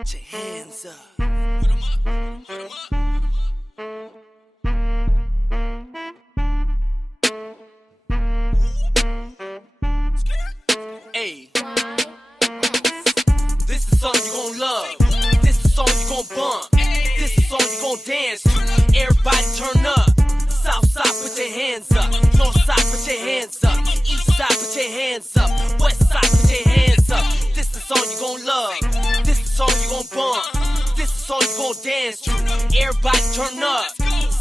Put your hands up. Put 'em up. Put 'em up. Hey. This is the song you gon' love. This is the song you gon' bump. This is the song you gon' dance to. Everybody turn up. South side, put your hands up. North side, put your hands up. East side, put your hands up. West side, put your hands up. This is the song you gon' love. This is the song you gon' bump. This is the song you gon' dance to. Everybody turn up.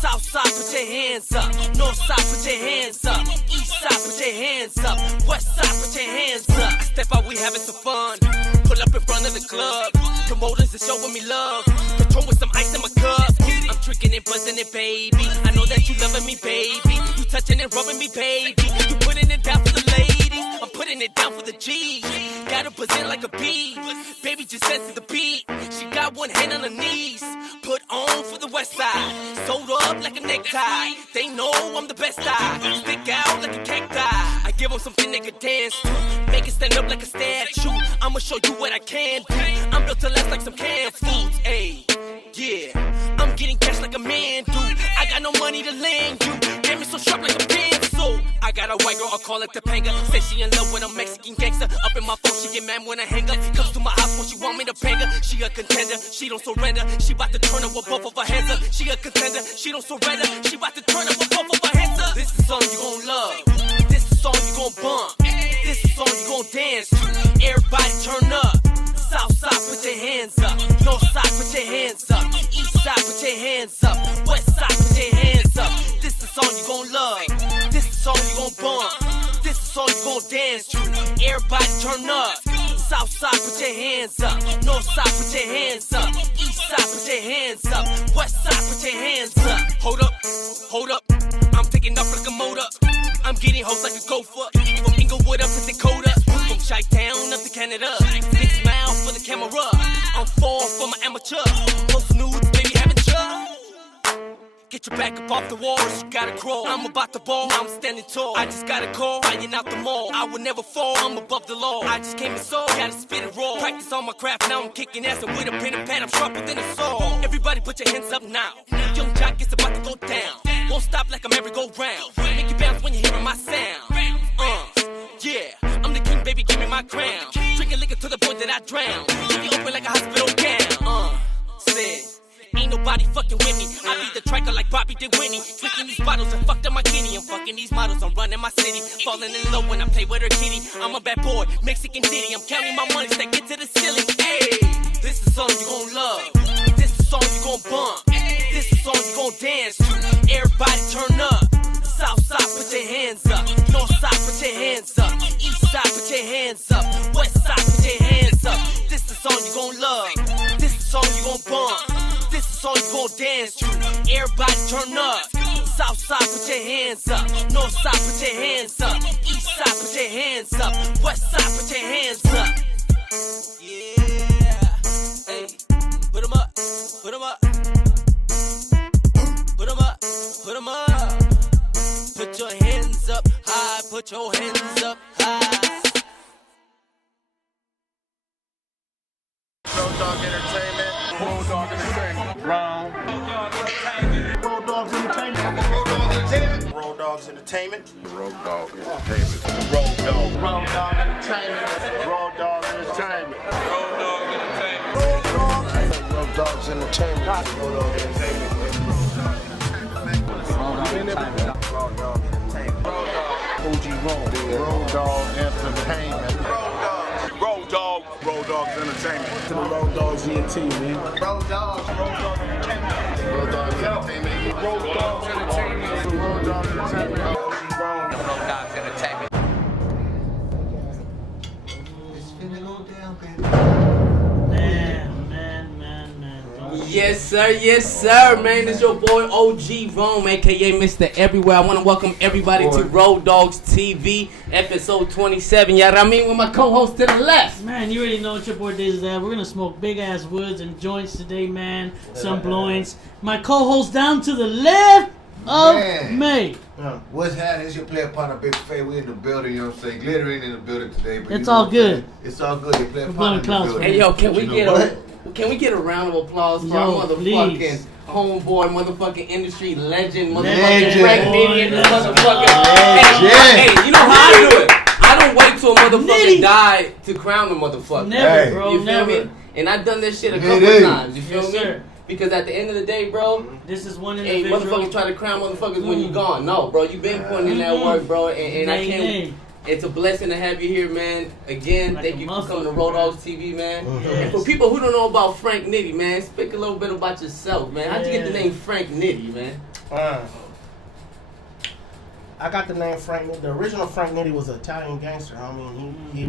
South side, put your hands up. North side, put your hands up. East side, put your hands up. West side, put your hands up. Step out, we having some fun. Pull up in front of the club. Promoters are showing me love. Patron with some ice in my cup. I'm drinking and buzzing it, baby. I know that you loving me, baby. You touching and rubbing me, baby. You putting it down for the ladies. I'm putting it down for the G's. Got her buzzing like a bee. Baby just says to the beat. She got one hand on her knees. Put on for the west side. Sold up like a necktie. They know I'm the best I. Stick out like a cacti. I give them something they could dance to. Make it stand up like a statue. I'ma show you what I can do. I'm built to last like some canned foods. Ayy, yeah. I'm getting cash like a man do. I got no money to lend you. Get me so sharp like a pencil. I got a white girl, I call it Topanga. Say she in love with a Mexican gangster. Up in my phone, she get mad when I hang up. Comes to my house when she want me to bang her. She a contender, she don't surrender. She bout to turn her with both of her hands up. She a contender, she don't surrender. She bout to turn her with both of her hands up. This is the song you gon' love. This is the song you gon' bump. This is the song you gon' dance to. Everybody turn up. South side, put your hands up. North side, put your hands up. East side, put your hands up. West side, put your hands up. This is the song you gon' love. This is the song you gon' bump. This is the song you gon' dance to. Everybody turn up. South side, put your hands up. North side, put your hands up. East side, put your hands up. West side, put your hands up. Hold up, hold up. I'm taking off like a motor. I'm getting hoes like a gopher. From Inglewood up to Dakota. From Chi-Town up to Canada. Big smile for the camera. I'm fall for my amateur. Post nudes, baby, haven't you? Get your back up off the walls, you gotta crawl. I'm about to ball, I'm standing tall. I just got a call, flying out the mall. I would never fall, I'm above the law. I just came and saw, gotta spit it raw. Practice on my craft, now I'm kicking ass. And with a pen and pad, I'm sharper than a saw. Everybody put your hands up now. Young Jock is about to go down. Won't stop like a merry-go-round. Make you bounce when you're hearing my sound. Yeah, I'm the king, baby, give me my crown. Drinking liquor to the point that I drown. Keep you open like a hospital gown. Said, ain't nobody fucking with me. I beat the tracker like Bobby did Winnie. Drinking these bottles and fucked up my guinea. I'm fucking these models, I'm running my city. Falling in love when I play with her kitty. I'm a bad boy, Mexican Diddy. I'm counting my money, stack it to the ceiling. Hey, this is the song you gon' love. This is the song you gon' bump. This is the song you gon' dance to. Everybody turn up. South side, put your hands up. North side, put your hands up. East side, put your hands up. West side, put your hands up. This is the song you gon' love. This is the song you gon' bump. This is the song you gon' dance to. Everybody turn up. South side, put your hands up. North side, put your hands up. East side, put your hands up. West side, put your hands up. Yeah. Hey, put 'em up. Put 'em up. Put 'em up. Put 'em up. Put your hands up high, put your hands up high. Rowdoggs Entertainment. Rowdoggs Entertainment. Round. Rowdoggs Entertainment. Rowdoggs Entertainment. Rowdoggs Entertainment. Rowdoggs. Rowdoggs Entertainment. Rowdoggs Entertainment. Rowdoggs Entertainment. Rowdoggs Entertainment. OG Rowdoggs Entertainment. Rowdoggs Entertainment. To the Rowdoggs ENT, man. Rowdoggs Entertainment. Rowdoggs Entertainment. Rowdoggs Entertainment. Rowdoggs Entertainment. Rowdoggs Entertainment. Yes, sir, man. It's your boy OG Rome, aka Mr. Everywhere. I want to welcome everybody to Rowdoggs TV, episode 27. Yeah, I mean, with my co-host to the left. Man, you already know it's your boy Dazer Dabs. We're gonna smoke big ass woods and joints today, man. Some blowings. My co-host down to the left of me. What's happening? It's your player partner, Big Faye. We in the building, you know what I'm saying? Glittering in the building today. But It's you know all what I'm good. saying? It's all good. Your player We're partner in blowing the building. Hey, yo, can we You know get what? a Can we get a round of applause for our motherfucking homeboy, motherfucking industry legend, motherfucking Frank Nitty and the motherfucking Hey, you know how I do it? I don't wait till a motherfucker die to crown the motherfucker. Never, bro. You feel me? And I done this shit a couple of times. You feel me? Sir. Because at the end of the day, bro, this is one hey, individual. motherfuckers try to crown motherfuckers when you gone. No, bro, you been putting in that work, bro, and I can't. It's a blessing to have you here, man. Again, thank you for coming to Rowdoggs TV, man. And for people who don't know about Frank Nitty, man, speak a little bit about yourself, man. How'd you get the name Frank Nitty, man? I got the name Frank Nitty. The original Frank Nitty was an Italian gangster. I mean, he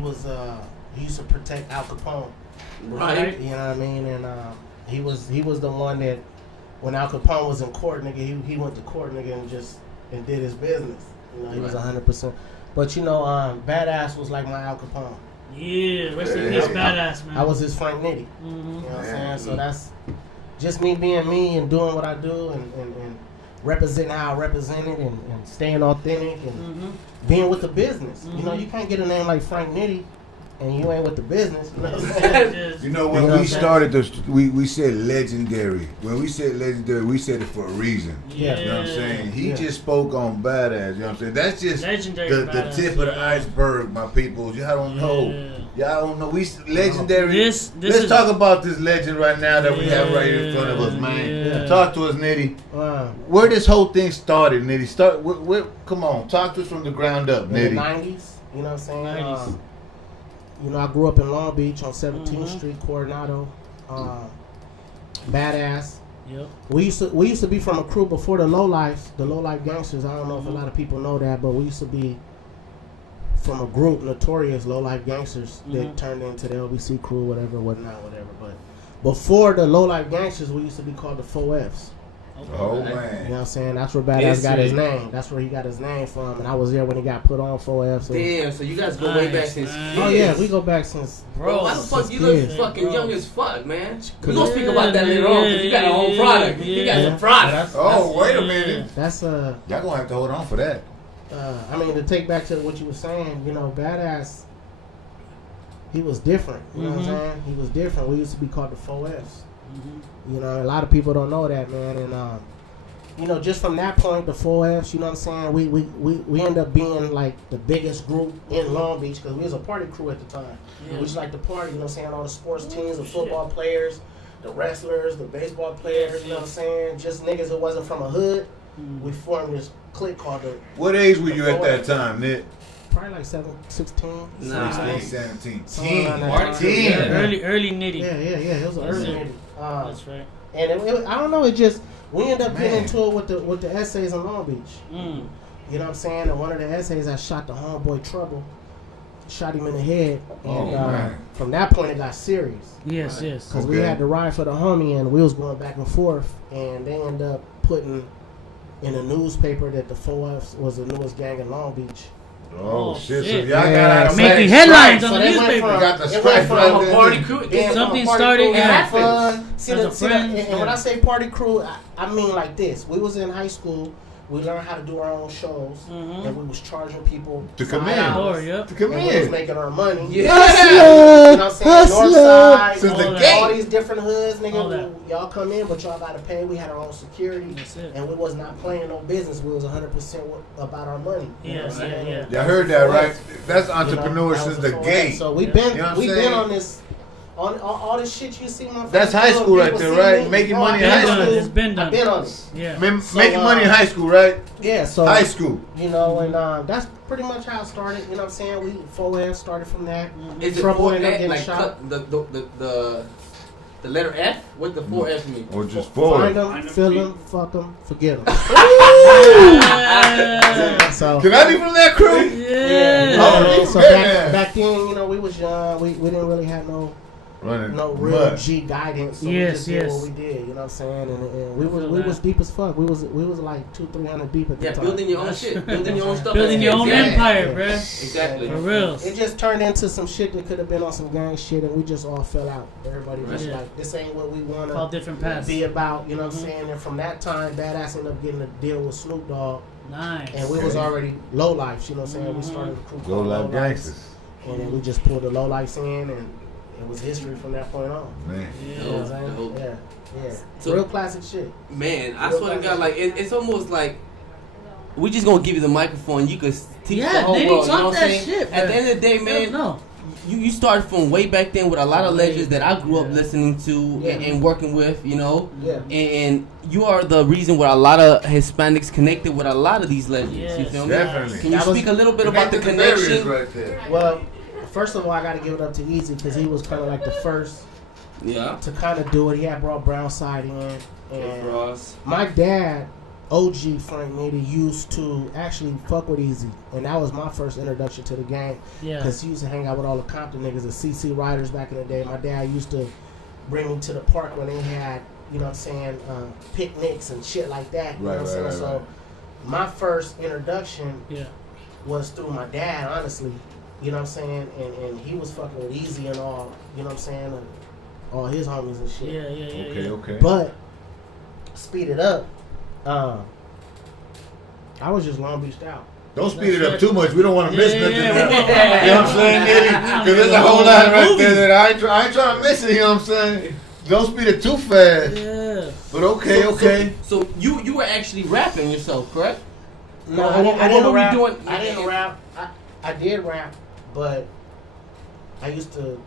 used to protect Al Capone. Right. You know what I mean? And he was the one that when Al Capone was in court, nigga, he went to court, nigga, and did his business. You know, he was 100%. But you know, Badass was like my Al Capone. Yeah, rest in peace, Badass, man. I was his Frank Nitty. You know what I'm saying? So that's just me being me and doing what I do and representing how I represent it and staying authentic and being with the business. You know, you can't get a name like Frank Nitty and you ain't with the business. You know what I'm saying? You know, when we started this, we said legendary. When we said legendary, we said it for a reason. Yeah. You know what I'm saying? He just spoke on badass. You know what I'm saying? That's just Legendary the badass, tip of the iceberg, my people. Y'all don't know. Y'all don't know. We legendary. This Let's is, talk about this legend right now that we have right here in front of us, man. Yeah. Talk to us, Nitty. Where this whole thing started, Nitty? Come on, talk to us from the ground up, In Nitty. the 90s, you know what I'm saying? 90s. You know, I grew up in Long Beach on 17th Street, Coronado. Badass. Yep. We used to be from a crew before the Lowlife gangsters. I don't know if a lot of people know that, but we used to be from a group, notorious Lowlife gangsters that turned into the LBC crew, whatever. But before the Lowlife gangsters, we used to be called the 4Fs. Oh, You know man. what I'm saying? That's where Badass got his name. That's where he got his name from. And I was there when he got put on 4F. So Damn, so you guys go way back since man. kids. oh, yeah, we go back since... Bro, why the fuck since you look kids. fucking young as fuck, man? We're gonna speak Yeah, about that later on, because you got a whole product. You got some product. Oh, wait a minute. That's, Y'all gonna have to hold on for that. I mean, to take back to what you were saying, you know, Badass, he was different. You know what I'm saying? He was different. We used to be called the 4Fs. You know, a lot of people don't know that, man. And, you know, just from that point, the 4Fs, you know what I'm saying, we end up being like the biggest group in Long Beach because we was a party crew at the time. We just like to party, you know what I'm saying, all the sports teams, the football players, the wrestlers, the baseball players, you know what I'm saying, just niggas that wasn't from a hood. We formed this clique called the... What age were you at that time, Nick? Probably like 16. Nah. 16, 17. Something around that time. 10. Yeah, early Nitty. Yeah, it was an early Nitty. That's right. And I don't know, it just... We ended up getting into it with the essays in Long Beach. You know what I'm saying? And one of the essays, I shot the homeboy Trouble. Shot him in the head. And from that point, it got serious. Yes. Because we had to ride for the homie, and we was going back and forth. And they ended up putting in a newspaper that the 4Fs was the newest gang in Long Beach. Oh, shit. So shit. y'all got out of Making strike. headlines on So the they went newspaper. from- Got the it went strike from right there. Party crew. Yeah, Something from a party started, crew, yeah. had fun. As a friend, And when I say party crew, I mean like this. We was in high school. We learned how to do our own shows, and we was charging people To come in. $5. To come And we was in. making our money. Yeah. You know what I'm saying? Northside, Since the all gate. all these different hoods, All that. nigga. Y'all come in, but y'all gotta pay. We had our own security, That's it. and we was not playing no business. We was 100% about our money. You know what I'm saying? Yeah. Y'all heard that, right? That's You know, entrepreneur that since was the a gate. So we've You been know what I'm we've saying? been on this on all this shit you see, my That's high school right there, right? Making money in high school. It's been done. I've been on it. Yeah. Making money in high school, right? Yeah, so High school. you know, and that's pretty much how it started. You know what I'm saying? We 4F started from that. Is it Trouble 4 ended up F, getting like shot. the letter F? What the 4F mean? Or just Find forward. them, fill them, fuck them, forget them. So Can I be from that crew? Yeah. Oh, so man. back then, you know, we was young. We didn't really have no Running real mud. G guidance. So we Yes, just did yes. what we did. You know what I'm saying? And we was deep as fuck. We was like 200-300 deep at the Yeah, time. building your own shit. Building your own stuff. Building your own Yeah. empire, bruh. Exactly. For real. It just turned into some shit that could have been on some gang shit, and we just all fell out. Everybody just Yeah. like, this ain't what we want All to different paths. be about. You know what I'm saying? And from that time, Badass ended up getting a deal with Snoop Dogg, Nice. and we was already low life. You know what I'm saying? We started a crew Low called life Low Lifes. gangsters. And then we just pulled the low lights in, and it was history from that point on. Man. You know what I'm saying? Dope. Yeah. So- Real classic shit. Man, I swear to God, like it's almost like we just gonna give you the microphone. You could teach Yeah, the whole Nitty, world. You talk know what I'm that saying? shit, At the man. end of the day, man, No. you started from way back then with a lot of legends that I grew up listening to Yeah. and working with. You know, Yeah. and you are the reason why a lot of Hispanics connected with a lot of these legends. You Yes. feel me? Definitely. Can you That was- speak a little bit about the barriers connection? right there. Well, first of all, I got to give it up to Easy because he was kind of like the first Yeah. to kind of do it. He had brought Brownside in, and Ross. my dad, OG Frank Nitty, used to actually fuck with Easy, and that was my first introduction to the game. Yeah. Because he used to hang out with all the Compton niggas, the CC riders back in the day. My dad used to bring me to the park when they had, you know what I'm saying, picnics and shit like that. You know what I'm saying? Right. So my first introduction Yeah. was through my dad, honestly. You know what I'm saying? And he was fucking with Easy and all, you know what I'm saying? And all his homies and shit. Yeah. Okay. But speed it up. I was just Long Beached out. Don't speed it up too much. We don't want to miss nothing. yeah, now. yeah. You know what I'm saying, Nitty? Because there's a whole lot right there that I ain't trying to miss it. You know what I'm saying? Don't speed it too fast. Yeah. But okay. So you were actually rapping yourself, correct? No, What- I what didn't were you rap. doing? I didn't rap. I did rap, but I used to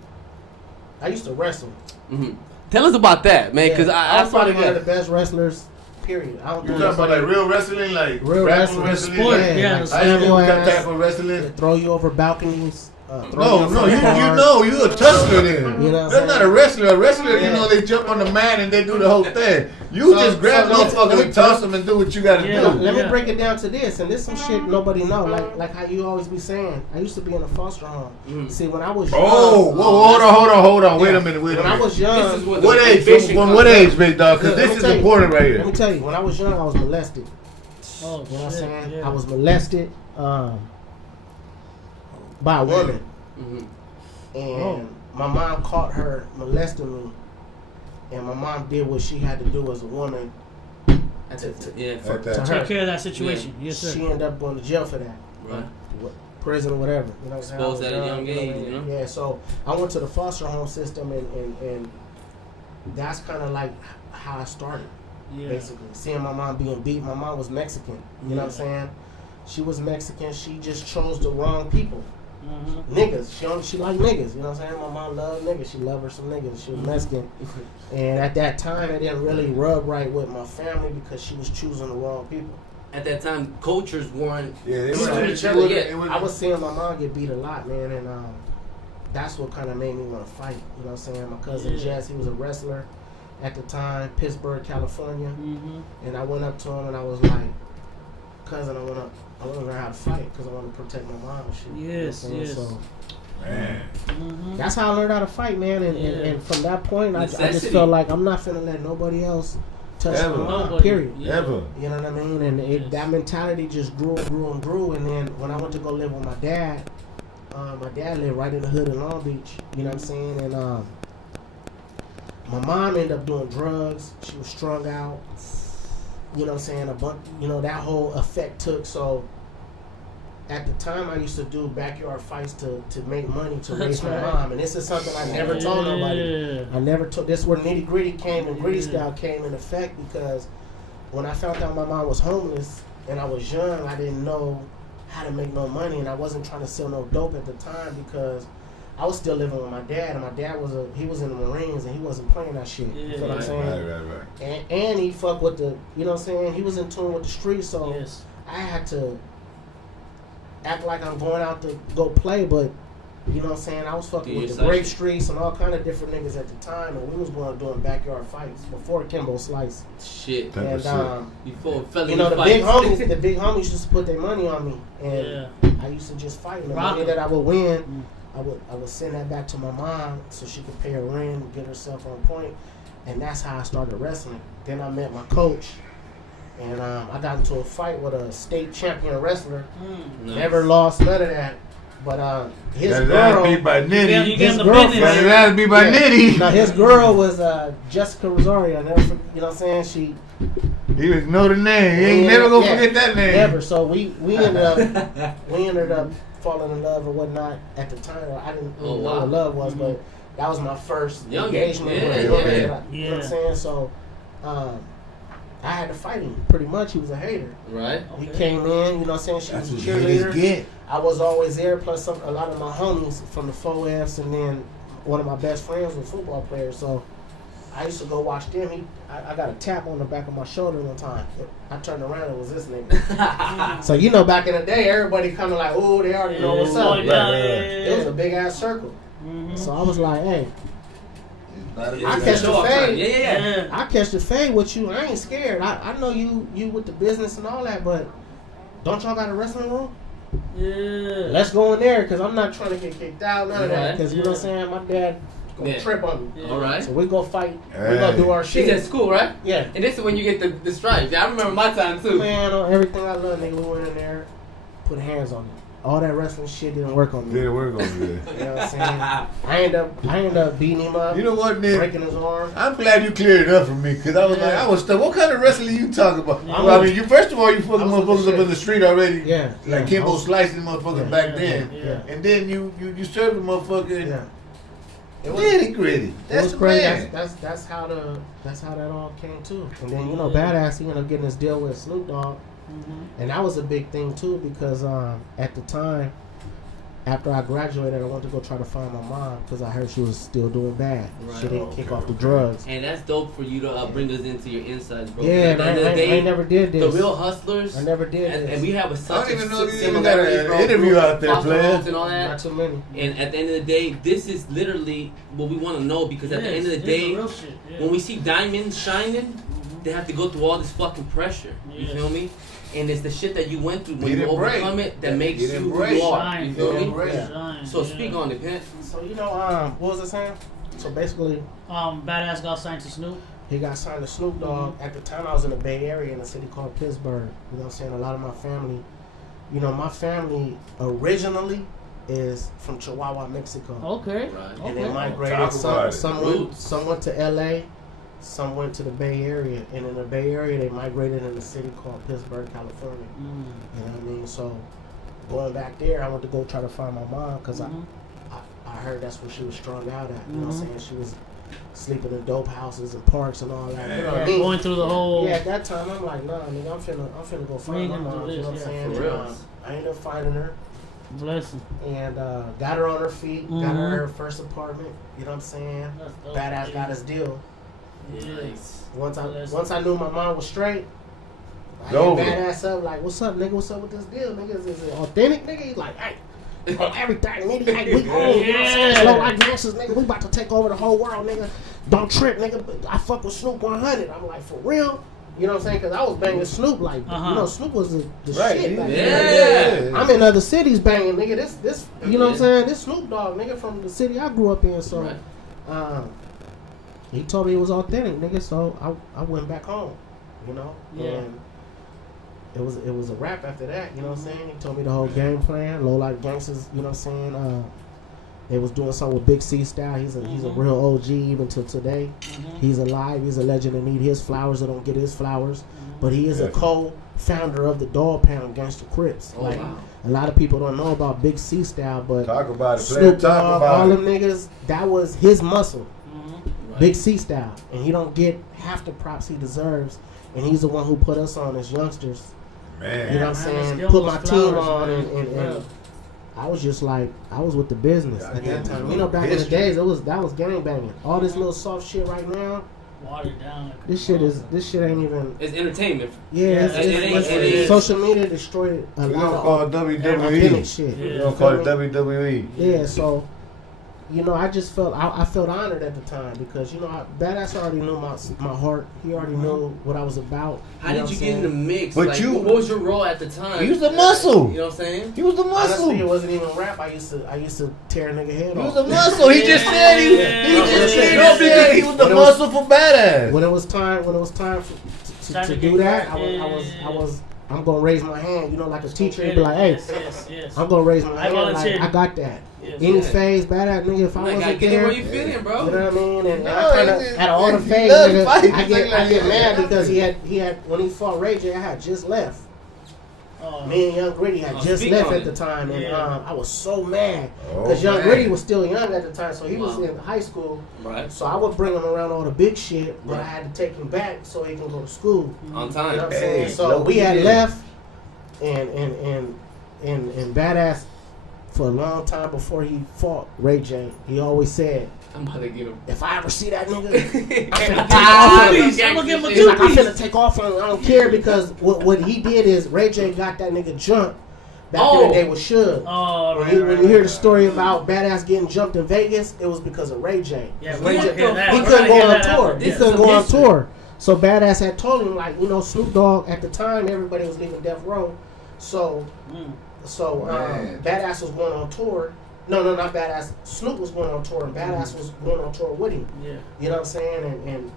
wrestle. Mm-hmm. Tell us about that, man, because Yeah, I was probably one of the got best wrestlers. Period. I don't You think talking about nobody- like real wrestling, like Real rap wrestling, sport, yeah, yeah, like the slam I your that ass, type of wrestling. throw you over balconies. No, you a tussler then. You know what I'm That's not a wrestler. A wrestler, you Yeah. know, they jump on the mat and they do the whole thing. You So- just grab so let motherfuckers me- and toss them and do what you gotta Yeah. do. Let me Yeah. break it down to this, and this some shit nobody know. Like how you always be saying. I used to be in a foster home. See, when I was young, Oh, whoa, hold on. Wait a minute. When I was young, This is what What the age? vision From comes what from. age, big dog? Because Let me this is tell you. important right Let here. me tell you, when I was young, I was molested. Oh, You know what I'm shit, saying? yeah. I was molested by a woman, Mhm. and my mom caught her molesting me, and my mom did what she had to do as a woman. Yeah, Like To that. her. Take care of that situation. Yes, sir. She ended up going to jail for that. right. Prison or whatever. You know what I'm saying? Exposed I was at a young you know age, what I mean? you know? Yeah, so I went to the foster home system, and that's kind of like how I started, Yeah. basically. Seeing my mom being beat. My mom was Mexican. You know what I'm saying? She was Mexican. She just chose the wrong people. Mm-hmm. Niggas. She liked niggas. You know what I'm saying? My mom loved niggas. She loved her some niggas. She was Mexican. And at that time, it didn't really rub right with my family because she was choosing the wrong people. At that time, cultures weren't. Yeah, it Right. was It it was- was- I was seeing my mom get beat a lot, man, and that's what kind of made me want to fight. You know what I'm saying? My cousin Yeah. Jess, he was a wrestler at the time, Pittsburgh, California, Mm-hmm. and I went up to him and I was like, "Cousin, I want to learn how to fight because I want to protect my mom and shit." You know what I'm Yes, saying? yes. So Man. Mm-hmm. that's how I learned how to fight, man, and, Yeah. and from that point, I just Necessity. felt like I'm not finna let nobody else touch Ever. my mom. Nobody. Period. Yeah. Ever. You know what I mean? And Yes. that mentality just grew and grew. And then when I went to go live with my dad lived right in the hood in Long Beach. You know what I'm saying? And my mom ended up doing drugs. She was strung out. You know what I'm saying? That whole effect took. So at the time, I used to do backyard fights to make money to raise That's my right. mom. And this is something I never told nobody. I never told. This is where Nitty Gritty came and Gritty Style came in effect because when I found out my mom was homeless and I was young, I didn't know how to make no money, and I wasn't trying to sell no dope at the time because I was still living with my dad, and my dad was in the Marines and he wasn't playing that shit. You feel what I'm saying? Right. And he fucked with the, you know what I'm saying? He was in tune with the streets, so Yes. I had to act like I'm going out to go play, but you know what I'm saying? I was fucking Do with your the Grape section. Streets and all kind of different niggas at the time, and we was going doing backyard fights before Kimbo Slice. Shit. Type of And shit. Before felony you know the fights. big homies used to put their money on me, and Yeah. I used to just fight. And the Rock money 'em. that I would win, I would send that back to my mom so she could pay her rent and get herself on point. And that's how I started wrestling. Then I met my coach, and I got into a fight with a state champion wrestler. Nice. Never lost none of that. But his Got his ass girl, beat by You Nitty. gave him the girlfriend- Got his business. ass beat by Yeah. Nitty. now his girl was Jessica Rosario. I never, you know what I'm saying? She He was know the name. He ain't never gonna Yeah. forget that name. never. So we ended up falling in love or whatnot at the time. I didn't really Oh, know wow. what love was, but that was my first Young, engagement yeah, with him. yeah. You know what I'm saying? So, I had to fight him. Pretty much, he was a hater. Right. He came in, you know what I'm saying? She That's was what a cheerleader. niggas get. I was always there, plus a lot of my homies from the 4Fs, and then one of my best friends was a football player. So I used to go watch them. I got a tap on the back of my shoulder one time. I turned around, it was this nigga. So you know, back in the day, everybody kind of like, ooh, they already know what's up. It was a big ass circle. So I was like, hey, I catch the fade. Yeah. I catch the fade with you. I ain't scared. I know you with the business and all that, but don't y'all got a wrestling room? Yeah. Let's go in there, because I'm not trying to get kicked out, none of that. Right. Because you know what I'm saying? My dad gonna trip on me. All right. So we go fight. Hey. We gonna do our She's shit. at school, right? Yeah. And this is when you get the stripes. Yeah, I remember my time too. Man, on everything I love, nigga, we went in there, put hands on me. All that wrestling shit didn't work on me. Didn't work on me. You know what I'm saying? I ended up beating him up. You know what, Nick? Breaking his arm. I'm glad you cleared it up for me, because I was like, I was stuck. What kind of wrestling you talking about? Well, I mean, you first of all, you fucking I was motherfuckers with up the in the street already. Yeah. Like yeah. Kimbo I was- slicing motherfuckers back then. Yeah. And then you served the motherfucker and Yeah. It was, nitty gritty. it That's was the crazy. man. That's how that all came to. And then you know, Badass, he ended up getting this deal with Snoop Dogg, and that was a big thing too, because at the time, after I graduated, I wanted to go try to find my mom, because I heard she was still doing bad. Right. She didn't kick off the drugs. And that's dope for you to bring us into your insights, bro. Yeah, At the end of the day, I never did the this. real hustlers. I never did And this. we have a I such don't a even know if you even similarity, got bro. an interview out there, Foster player. homes and all that. Not too many. And at the end of the day, this is literally what we want to know, because at the end of the day, real shit. Yeah. when we see diamonds shining, they have to go through all this fucking pressure. You Yes. feel me? And it's the shit that you went through when Get you it break. overcome it that Yeah, makes get you it who break. you are. Shine, You feel Get me? it break. Shine, So yeah. speak on it, Pimp. So you know, what was I saying? So basically, Badass got signed to Snoop. he got signed to Snoop Dogg. At the time, I was in the Bay Area in a city called Pittsburgh. You know what I'm saying? A lot of my family, my family originally is from Chihuahua, Mexico. Okay. Right. And they Okay. migrated. Talk about it. Some went to LA, some went to the Bay Area. And in the Bay Area, they migrated in a city called Pittsburgh, California. You know what I mean? So going back there, I went to go try to find my mom, because I heard that's where she was strung out at. You know what I'm saying? She was sleeping in dope houses and parks and all that. You know what I mean? Going through the whole. Yeah, at that time, I'm like, nah, nigga, I'm finna go We find ain't my gonna do mom. this, You know what I'm yeah, saying? for And, real. I ended up finding her Blessing. and got her on her feet, got her first apartment. You know what I'm saying? That's dope. Badass got his deal. Yeah. Nice. Once Blessing. I knew my mom was straight, I hit Over. Badass up like, what's up, nigga? What's up with this deal, nigga? Is it authentic, nigga? He's like, hey. On everything, nigga. Like, we own, you know what I'm saying? Slow like gangsters, nigga. We about to take over the whole world, nigga. Don't trip, nigga. I fuck with Snoop 100. I'm like, for real? You know what I'm saying? Because I was banging Snoop like, Snoop was the Right. shit back Yeah. then. I'm in other cities banging, nigga. This, you know what I'm saying? This Snoop Dogg, nigga, from the city I grew up in. So, Right. he told me it was authentic, nigga. So I went back home, you know. Yeah. And it was a wrap after that, you know what I'm saying? He told me the whole game plan, Low Life Gangsters, you know what I'm saying? They was doing something with Big C Style. He's a real OG even till today. He's alive. He's a legend and need his flowers. I don't get his flowers. But he is a co-founder of the Dog Pound Gangster Crips. Oh, like wow. a lot of people don't know about Big C Style, but Talk about it, player. Snoop Talk Dogg, about all it. them niggas, that was his muscle. Right. Big C Style. And he don't get half the props he deserves. And he's the one who put us on as youngsters. Man. You know what I'm Man, saying? let's Put give my those team flowers, on man. and Yeah. I was just like, I was with the business Yeah, at yeah, that time. this You know, back in the history. days, that was gang banging. All this little soft shit right now, Watered down. Like this shit ain't even. It's entertainment. Yeah, it is. social media destroyed a We lot don't of call it authentic WWE. shit. Yeah. We You don't call it feel me? WWE. Yeah, so I just felt I felt honored at the time because Badass already knew my heart. He already knew what I was about. How did you get in the mix? But like, you- what was your role at the time? He was the muscle. You know what I'm saying? He was the muscle. Honestly, it wasn't even rap. I used to tear a nigga head He off. was the muscle. He just said he just Yeah. said he was the When it was- muscle for Badass. When it was time Time to to do get that, cracked. I'm gonna raise my hand. Like a teacher, he'd be like, "Hey, Yes. I'm gonna raise my I hand. volunteer. Like, I got that. Yes. Any Yeah. phase, Badass nigga. If I Like, wasn't get there, it where you fit in, bro. you know what I mean? And No, I kinda, it's just- out of all the he phase, does nigga, fight. I get Yeah. mad because he had when he fought Ray J, I had just left. Me and Young Gritty had just left at the time, and I was so mad because Young Gritty was still young at the time, so he was in high school. Right. So I would bring him around all the big shit, but I had to take him back so he can go to school On time. You know what I'm saying? So we had left, and Badass for a long time before he fought Ray J. He always said, I'm about to get him. if I ever see that nigga, I'm gonna give him a two-piece. I'm finna take off on him. I don't care because what he did is Ray J got that nigga jumped back in the day with Suge. When you hear the story about Badass getting jumped in Vegas, it was because of Ray J. Yeah, Ray J, he couldn't go on tour. He This couldn't is go on history. tour. So Badass had told him, like, you know, Snoop Dogg at the time, everybody was leaving Death Row. So Badass was going on tour. No, not Badass. Snoop was going on tour, and Badass was going on tour with him. Yeah. You know what I'm saying? And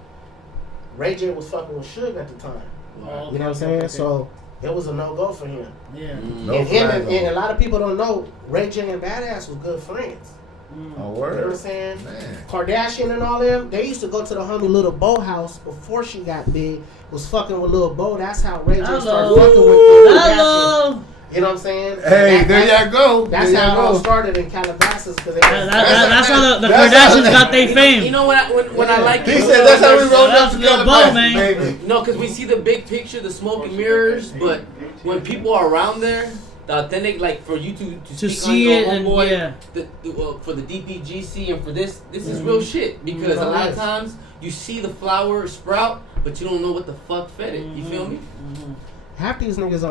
Ray J was fucking with Suge at the time. Oh, You know what I'm saying? So it was a no-go for him. Yeah. And him and a lot of people don't know, Ray J and Badass was good friends. Oh, You know word. what I'm saying? Man. Kardashian and all them, they used to go to the homie Little Bo house before she got big, was fucking with Little Bo. That's how Ray J started fucking with Kardashian. You know what I'm saying? Hey, there y'all go. That's how it all started in Calabasas. That's how the Kardashians got their fame. You know what I like? He said that's how we rolled up to Lil Bo, Calabasas, man. baby. No, because we see the big picture, the smoke and mirrors, but when people are around there, the authentic, like for you to speak see on it your and homeboy, for the DPGC and for this is real shit. Because a lot of times you see the flower sprout, but you don't know what the fuck fed it. You feel me? Half these niggas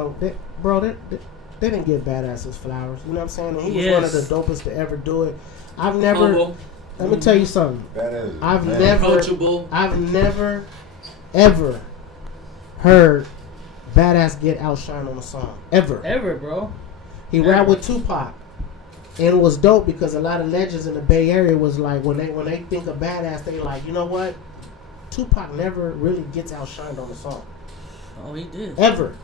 they didn't give Badasses flowers. You know what I'm saying? And he was one of the dopest to ever do it. I've never. Humble. Let me tell you something. I've Approachable. never, ever heard Badass get outshined on a song. Ever, bro. He rapped with Tupac. And it was dope because a lot of legends in the Bay Area was like, when they think of Badass, they like, you know what? Tupac never really gets outshined on a song. Oh, he did. Ever.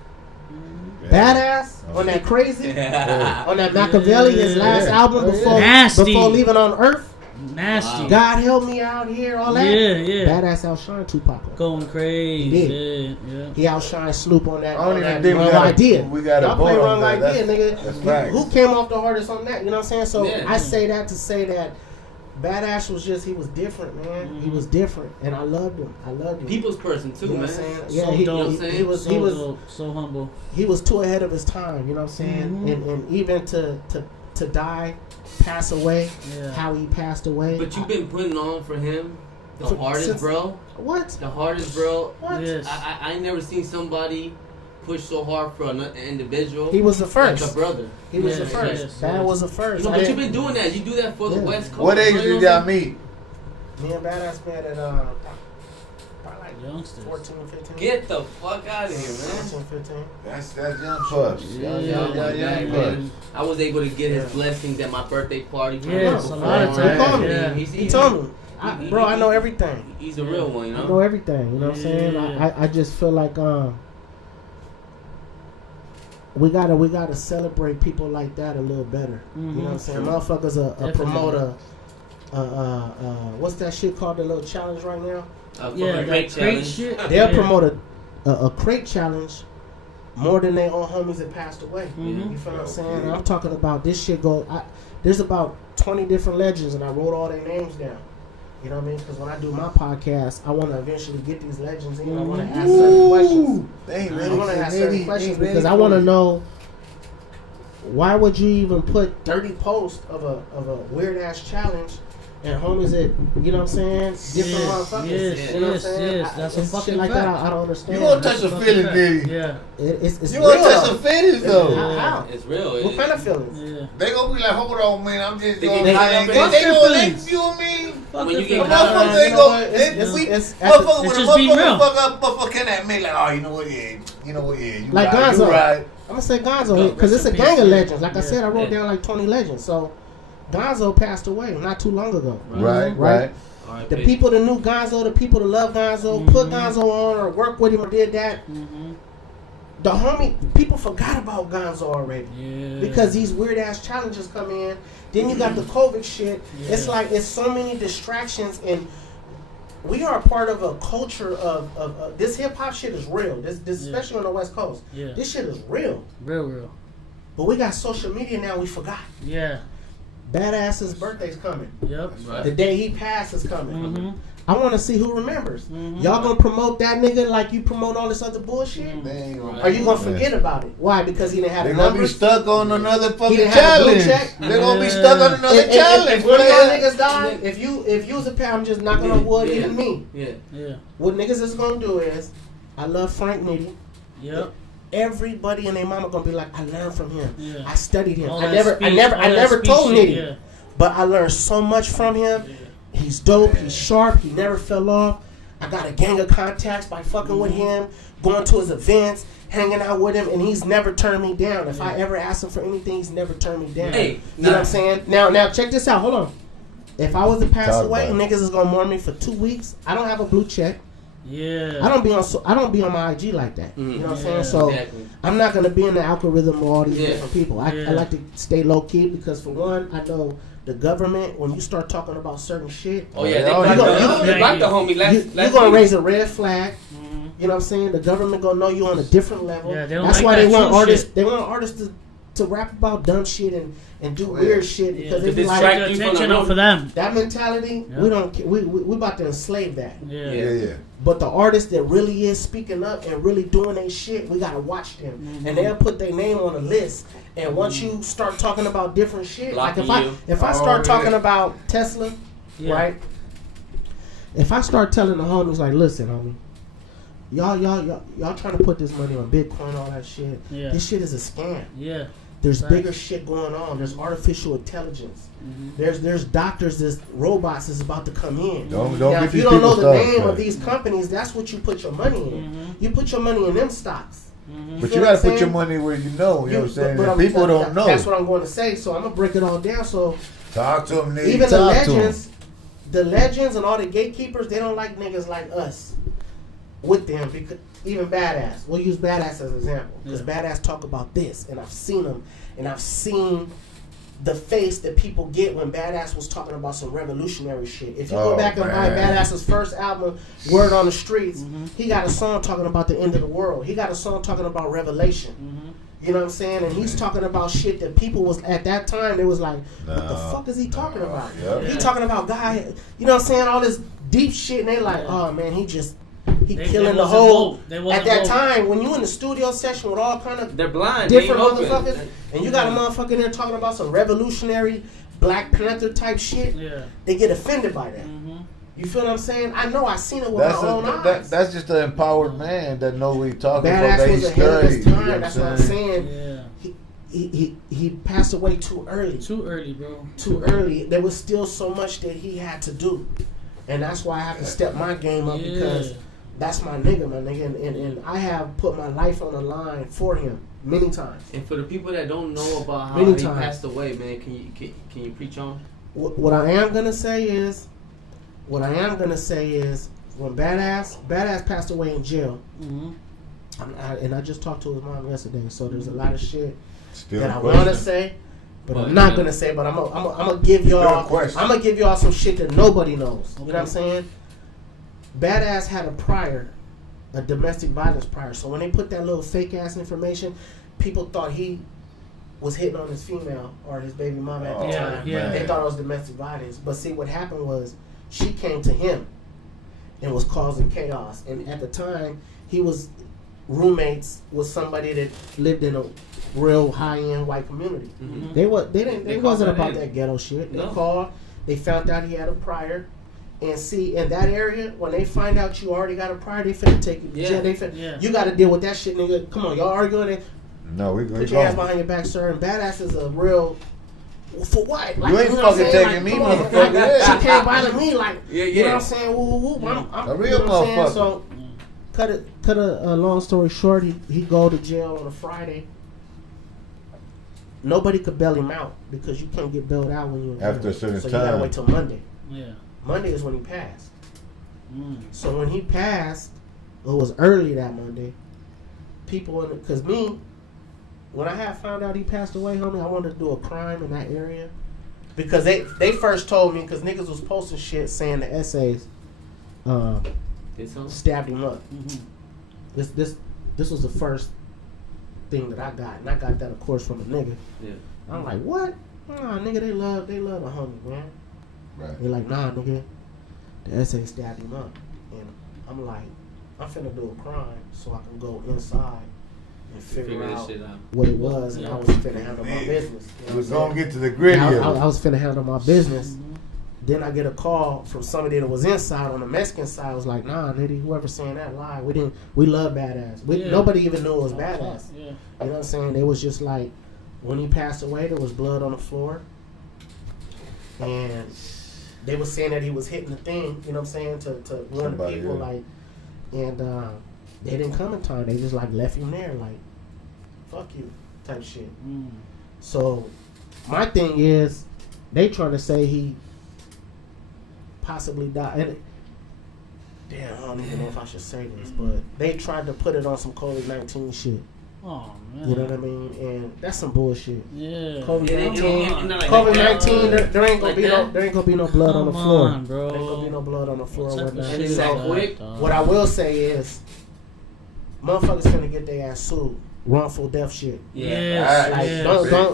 Badass on that Crazy, on that Machiavelli, his last album before leaving on Earth. Nasty. God help me out here, all that. Yeah. Badass outshined Tupac. Going crazy. Yeah. He outshined Snoop on that. I don't on even that think Wrong Idea. we got a Y'all play vote Wrong on that. Idea, nigga. That's right. Who came off the hardest on that? You know what I'm saying? So Yeah. I say that to say that Badass was he was different, man. He was different, and I loved him. People's person too, You know man. what I'm saying? So Yeah, dope. You know what I'm saying? he was so humble. he was too ahead of his time. You know what I'm saying? And even to die, pass away, how he passed away. But you've been putting on for him the hardest, since- bro. What? The hardest, bro. What? Yes. I ain't never seen somebody push so hard for an individual. He was the first. Like a brother. He was the Yes, first. yes, Bad yes. was the first. You know, I but you've didn't- been doing that. You do that for the Yeah. West Coast. What age bro, you did know y'all what I'm meet? Me and Badass met at probably like Youngsters. 14, 15. saying? Get the fuck out of here, man. 14, 15. That's young pups. Young pups. I was able to get his blessings at my birthday party. Yes, a lot of He times. called me. Yeah. He told me. I know everything. He's a real one, you I know know? everything. You know what I'm saying? Yeah. I just feel like we gotta celebrate people like that a little better. You know what I'm saying? Motherfuckers a promoter. What's that shit called? The little challenge right now. Yeah, Crate that crate challenge. shit. They'll Yeah. promote a crate challenge more than their own homies that passed away. Mhm. You feel what I'm saying? And I'm talking about this shit there's about 20 different legends, and I wrote all their names down. You know what I mean? Because when I do my podcast, I want to eventually get these legends in. I want to ask certain questions. I want to ask certain questions because I want to know, why would you even put 30 posts of a weird ass challenge and homies that, you know what I'm saying, different motherfuckers. Yes, you know what I'm saying? yes. That's a It's fucking shit like fact. that. I don't understand. You gonna touch the feelings, Nitty? Yeah. It's You real. gonna touch the feelings though? How? It's real. What kind of feelings? Yeah. They gonna be like, hold on, man. I'm just They going. get They caught up in- gonna feel me. Fuck When the you get feelings. caught up Motherfucker ain't you know gonna. what? It's Motherfucker, when it's a just being real. motherfucker can admit like, oh, you know what? Yeah, you know what? Yeah, you Like right. You Gonzo. right. I'm gonna say Gonzo because it's a Rest in gang of peace. legends. Like I Yeah. said, I wrote down like 20 legends. So Gonzo passed away not too long ago. Right. The people that knew Gonzo, the people that love Gonzo, put Gonzo on or worked with him or did that. The homie, people forgot about Gonzo already. Yeah. Because these weird ass challenges come in. Then you got the COVID shit. Yeah. It's like it's so many distractions, and we are a part of a culture of this hip hop shit is real. This especially on the West Coast. Yeah. This shit is real. Real. But we got social media now. We forgot. Yeah. Badass's birthday's coming. Yep. The day he passed is coming. Mm-hmm. I want to see who remembers. Mm-hmm. Y'all gonna promote that nigga like you promote all this other bullshit? They ain't gonna- Or you gonna forget about it? Why? Because he didn't have They're the gonna be numbers. stuck on another He fucking didn't have a blue challenge. check. They're gonna be stuck on another challenge. If one of y'all man. niggas die, if you was a pair, I'm just knocking on wood. Even me. Yeah. What niggas is gonna do is, I love Frank Nitty. Yep. Everybody and their mama gonna be like, I learned from him. Yeah. I studied him. All I that never speech, all that told speech Nitty, shit, yeah. but I learned so much from him. He's dope. He's sharp. He never fell off. I got a gang of contacts by fucking with him, going to his events, hanging out with him, and he's never turned me down. If I ever ask him for anything, he's never turned me down. Hey, you know what I'm saying? Now check this out. Hold on. If I was to pass Talk away, about it. niggas is gonna mourn me for 2 weeks. I don't have a blue check. Yeah. I don't be on my IG like that. You know what I'm saying? So Exactly. I'm not gonna be in the algorithm of all these Yeah. different people. I like to stay low key because for one, I know the government, when you start talking about certain shit, Oh yeah, Oh, they you blocked gonna- the homie you're last gonna week. raise a red flag. You know what I'm saying? The government gonna know you on a different level. Yeah, they don't That's like why that they want true artists. shit. They want artists to rap about dumb shit and do weird shit Yeah, because to they be distract like The you from attention the off of them. that mentality. Yeah. We don't. We about to enslave that. Yeah. Yeah. But the artist that really is speaking up and really doing their shit, we gotta watch them, and they'll put their name on a list. And once you start talking about different shit, Blocking like you. if I Oh, start yeah. talking about Tesla, Yeah. right? If I start telling the homies like, listen, homie, y'all trying to put this money on Bitcoin, all that shit. Yeah. This shit is a scam. Yeah. There's Facts. bigger shit going on. There's artificial intelligence. There's doctors, there's robots that's about to come in. Don't Now, get if you these don't know people the started. name of these companies, that's what you put your money in. You put your money in them stocks. But feel you what gotta I'm put your saying? money where you know. You know what I'm saying? but And people don't know. That's what I'm going to say. So I'm gonna break it all down. So Talk to them, nigga. even the Talk to 'em. legends and all the gatekeepers, they don't like niggas like us with them. Because even Badass, we'll use Badass as an example because Badass talk about this, and I've seen them, and I've seen the face that people get when Badass was talking about some revolutionary shit. If you go Oh, back and buy man. Badass's first album, Word on the Streets, he got a song talking about the end of the world. He got a song talking about revelation. You know what I'm saying? And he's talking about shit that people was at that time. They was like, "What the fuck is he talking about?" Yep. He talking about guy. You know what I'm saying? All this deep shit, and they like, "Oh man, he killing the wasn't whole." woke. They At wasn't that woke. time, when you in the studio session with all kind of They're blind. different they ain't open. motherfuckers, and you got a motherfucker there talking about some revolutionary Black Panther type shit, Yeah. they get offended by that. You feel what I'm saying? I know I seen it with That's my own eyes. that's just an empowered man that know what he's talking about. Badass That was he's ahead of his sturdy. You know time. That's what I'm saying? saying. Yeah. He passed away too early. Too early, bro. Too early. There was still so much that he had to do, and that's why I have to step my game up because that's my nigga, and I have put my life on the line for him many times. And for the people that don't know about how Many he times. passed away, man, can you preach on? What I am gonna say is when Badass passed away in jail, and I just talked to his mom yesterday, so there's a lot of shit Still that I question. want to say, but I'm not gonna say. But I'm gonna give y'all. question. I'm gonna give y'all some shit that nobody knows. You know what I'm saying? Badass had a prior, a domestic violence prior. So when they put that little fake ass information, people thought he was hitting on his female or his baby mama at the Oh, time. yeah. They thought it was domestic violence. But see, what happened was she came to him and was causing chaos. And at the time, he was roommates with somebody that lived in a real high end white community. They wasn't called about in. that ghetto shit. They No. called. They found out he had a prior. And see, in that area, when they find out you already got a prior, they finna take you to jail. They finna, you got to deal with that shit, nigga. Come on, y'all arguing it. No, we Put your hands behind your back, sir. And Badass is a real. For what? Like, You ain't know what I'm fucking saying? taking me, come on, motherfucker. like, she can't violate me. Like, Yeah, you know yeah. what I'm saying? Woo, woo, woo. I'm A real you know what I'm saying? motherfucker. So, cut a long story short. He go to jail on a Friday. Nobody could bail him out because you can't get bailed out when you're in jail. After a certain so you gotta time. wait till Monday. Yeah. Monday is when he passed. So when he passed, it was early that Monday. People, because me, when I had found out he passed away, homie, I wanted to do a crime in that area. Because they first told me, because niggas was posting shit saying the essays stabbed him up. Mm-hmm. This was the first thing that I got, and I got that of course from a nigga. Yeah. I'm like, what? Nah, nigga, they love the homie, man. Right. They're like, nah, nigga, the SA stabbed him up, and I'm like, I'm finna do a crime so I can go inside and figure out shit out. what it was, and I was finna handle my business. You know We're what I'm gonna saying? get to the gritty I of it. was finna handle my business. Then I get a call from somebody that was inside on the Mexican side. I was like, nah, Nitty, whoever saying that lie. We love badass. Nobody even knew it was badass. Yeah. You know what I'm saying? It was just like, when he passed away, there was blood on the floor. And they were saying that he was hitting the thing, you know what I'm saying, to warn the people, like, and they didn't come in time. They just, like, left him there, like, fuck you, type shit. So, my thing is, they trying to say he possibly died. And damn, I don't even know if I should say this, but they tried to put it on some COVID-19 shit. Oh man. You know what I mean? And that's some bullshit. Yeah. COVID-19, there ain't gonna be no blood on the floor. Come on, bro. There ain't gonna be no blood on the floor. What type of whatnot. shit is that, quick. dog? What I will say is, motherfuckers finna get their ass sued. Wrongful death shit. Yes, Like yes.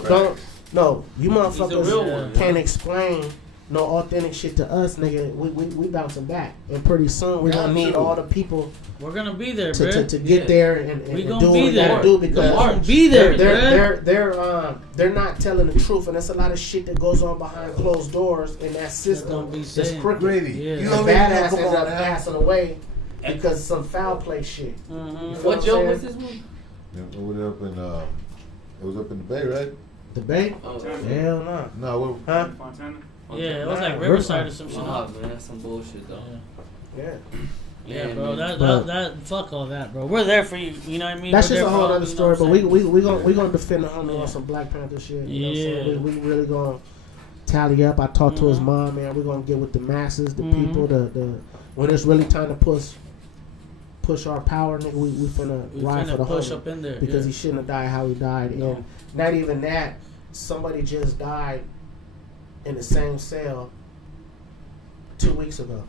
don't. No, you He's a motherfuckers real one. can't explain no authentic shit to us, nigga. We bouncing back, and pretty soon we're gonna need all the people We're gonna be there, bro. to get there and We do gonna what be we there. gotta do because We're gonna be there, they're not telling the truth, and there's a lot of shit that goes on behind closed doors in that system don't be that's saying. crooked. Gritty. Yeah. You The don't even badass come ends on up now. passing away because of some foul play shit. You feel What I'm joke saying? was this one? It was up in it was up in the Bay, right? The Bay? Oh, Hell no. No, what, Huh? Yeah, it was like Nah, Riverside or some shit. oh man, that's some bullshit though. Yeah. Yeah, bro. But- That fuck all that, bro. We're there for you. You know what I mean? That's We're just there a for whole all- other you know story, what but I'm we gonna defend the homie Yeah. on some Black Panther shit. You know Yeah. what I'm saying? We really gonna tally up. I talked to his Mhm. mom, man. We're gonna get with the masses, the Mhm. people, the when it's really time to push our power, nigga. We finna We ride finna for the push homie up in there, because yeah. he shouldn't have died how he died, No. and not even that. Somebody just died in the same cell 2 weeks ago.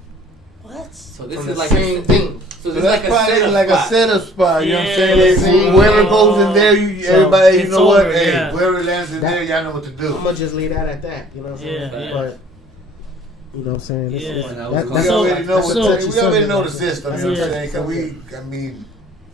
What? So this From is the like same thing. So So this is that's like a probably setup like spot. a setup spot. You know what I'm Yeah, saying? yeah. Whoever goes in there, So, everybody, you it's know what? over, Hey, yeah. whoever lands in That- there, y'all know what to do. I'm gonna just leave that at that. You know what I'm saying? Yeah, yeah. But you know what I'm saying? This Yeah. is- That that- was We that's- So- already know that's what a so- touchy we already subject. know the system. You know what I'm Yeah. saying? Cause I mean,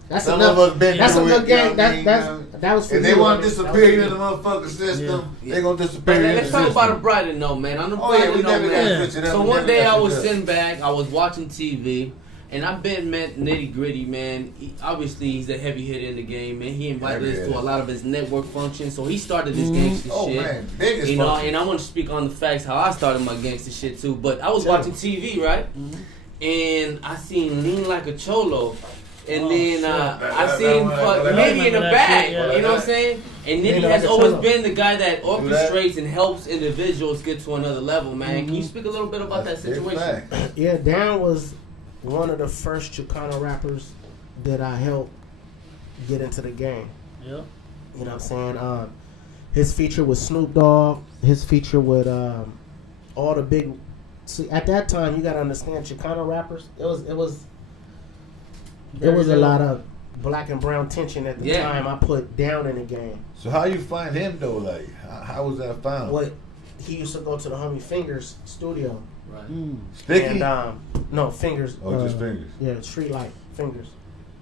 That's some enough. of us been That's a through good it, you know game. what I mean? That was for if you. they want That to was disappear for in the motherfucking system, Yeah. they gonna But disappear in the let's talk about a system. brighter note, man. On the Oh yeah, brighter we note, never man. got to switch it up. So We one never day got I to was switch it up. sitting back, I was watching TV, and I've been met Nitty Gritty, man. Obviously, he's a heavy hitter in the game, man. He invited Heavy us to hitter. a lot of his network functions, so he started this gangster Oh shit. man, biggest You know, function. and I want to speak on the facts how I started my gangster shit too. But I was Tell watching TV, right? And I seen Lean Like a Cholo. And Oh, then shit. I seen fuck I Nitty in the remember that back. shit, yeah. You know what I'm saying? And Lean Nitty Like has a always Cholo. been the guy that that. orchestrates and helps individuals get to another level, man. Can you speak a little bit about That's that big situation? fact. Yeah, Dan was one of the first Chicano rappers that I helped get into the game. Yeah. You know what I'm saying? His feature with Snoop Dogg. His feature with all the big. See, at that time, you gotta understand Chicano rappers. It was a lot of black and brown tension at the Yeah. time. I put down in the game. So how you find him though? Like, how was that found? What he used to go to the homie Fingers studio. Right. Sticky? And no Fingers. Oh, just Fingers. Yeah, Street Light Fingers.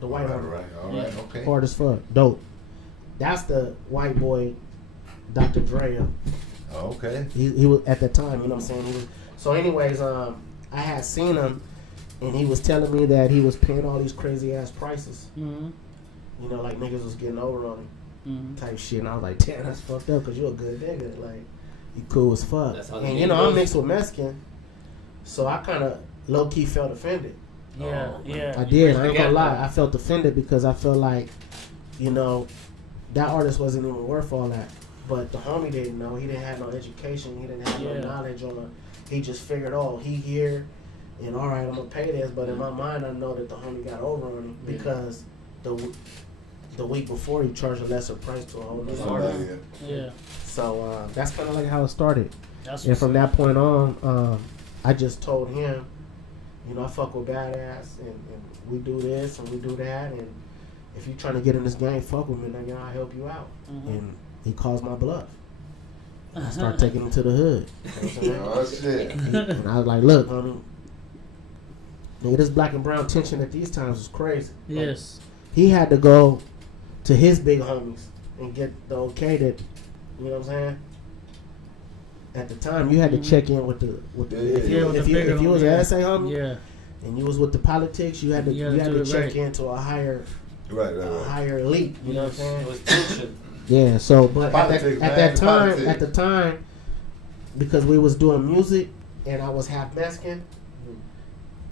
The white All one. right, all right, okay. Hard as fuck. Dope. That's the white boy, Dr. Dre. Oh, okay. He was at the time, you know what I'm saying? He was, so anyways, I had seen him, and he was telling me that he was paying all these crazy ass prices. Mm-hmm. You know, like niggas was getting over on him Mm-hmm. type shit. And I was like, damn, that's fucked up because you a good nigga. Like, you cool as fuck. That's how the And game you know, I'm goes. mixed with Mexican, so I kind of low key felt offended. Yeah, Oh, yeah. I did. I bridge ain't the gonna gap, lie. I felt offended because I felt like, you know, that artist wasn't even worth all that. But the homie didn't know. He didn't have no education. He didn't have Yeah. no knowledge on it. He just figured, oh, he here, and all right, I'm gonna pay this. But in my mind, I know that the homie got over on him because the week before he charged a lesser price to a whole other artist. Somebody, Yeah. So that's kind of like how it started. That's And from that point on, I just told him You know, I fuck with Badass, and we do this and we do that, and if you're trying to get in this game, fuck with me, nigga, I'll help you out. And he calls my bluff. I start taking him to the hood. You know what I'm saying? Oh, shit. And I was like, look, homie, nigga, this black and brown tension at these times was crazy. Yes. He had to go to his big homies and get the okay that, you know what I'm saying? At the time, you had to check in with the if you was an SA homie, and you was with the politics, you had to check into a higher higher elite. You know what I'm saying? It was tension. Yeah. So, but Politics, at man, the time, because we was doing music and I was half Mexican,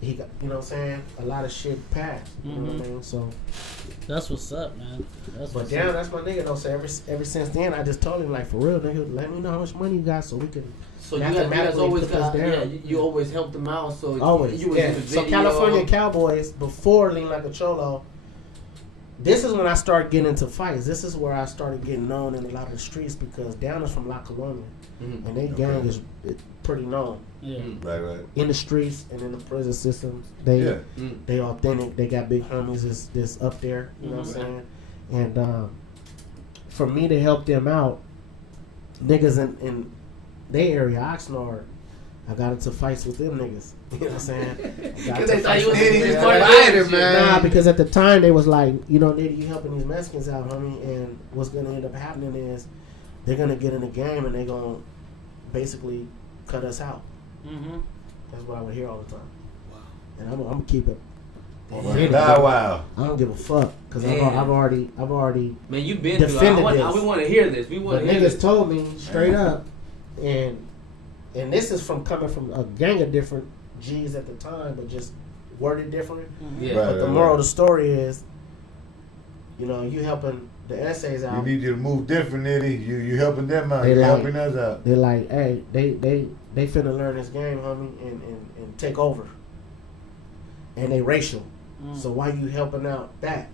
he got, you know what I'm saying, a lot of shit passed. You know what I mean? So that's what's up, man. That's but what's damn, up. that's my nigga though. So ever since then, I just told him like, for real, nigga, let me know how much money you got so we can. So you guys always got, you always helped them out. So Always, you was in the So video. California Cowboys, before Lean Like a Cholo, this is when I started getting into fights. This is where I started getting known in a lot of the streets, because Down is from La Colonia, and they gang is pretty known. Yeah. Right. In the streets and in the prison systems, they authentic. They got big homies that's up there. You know what I'm saying? And for me to help them out, niggas in their area, Oxnard, I got into fights with them niggas. You know what I'm saying? Because they thought you was Nitty, fighter, man. Nah, because at the time they was like, you know, Nitty, you helping these Mexicans out, homie, and what's gonna end up happening is they're gonna get in the game and they're gonna basically cut us out. That's what I would hear all the time. Wow. And I'm gonna keep it. Wow. I don't give a fuck, because I've already. Man, you've been defended through it. this. We want to hear this. We want But to hear niggas this. told me straight up, and this is from coming from a gang of different G's at the time, but just worded different. Yeah. But the moral of the story is, you know, you helping the essays out. We need you to move different, Nitty. You helping them out. They You like- helping us out. They're like, hey, they finna learn this game, homie, and take over. And they racial. So why you helping out that?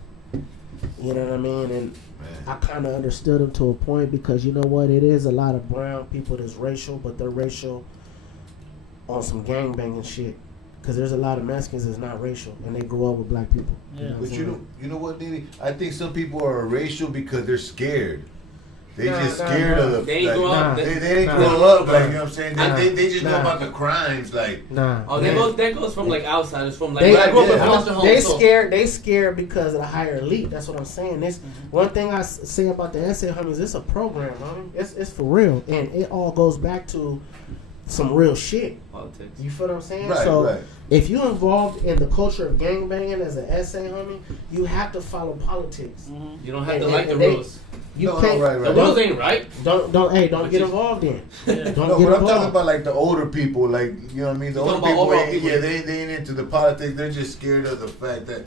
You know what I mean? And I kind of understood them to a point, because you know what? It is a lot of brown people that's racial, but they're racial on some gangbanging shit. Because there's a lot of Mexicans that's not racial, and they grew up with black people. Yeah. But you know what, Nitty? I think some people are racial because they're scared. They just scared of the. They ain't grow up. They didn't Nah. grow up, like, you know what I'm saying? Nah. They just know Nah. about the crimes, like. Nah. Oh, that goes from like outsiders, from like They, I grew up in foster homes. they so- scared. They scared because of the higher elite. That's what I'm saying. This one thing I say about the essay, homies. It's a program, homie. It's for real, and it all goes back to some real shit. Politics. You feel what I'm saying? Right, so right. if you involved in the culture of gangbanging as an essay, homie, you have to follow politics. You don't have to And- like the and they- rules. You No, can't. right, right. The rules ain't right. Don't get involved in. Don't No, get but I'm talking involved. about like the older people, like, you know what I mean? The You're older talking about people, overall people. yeah, they ain't into the politics. They're just scared of the fact that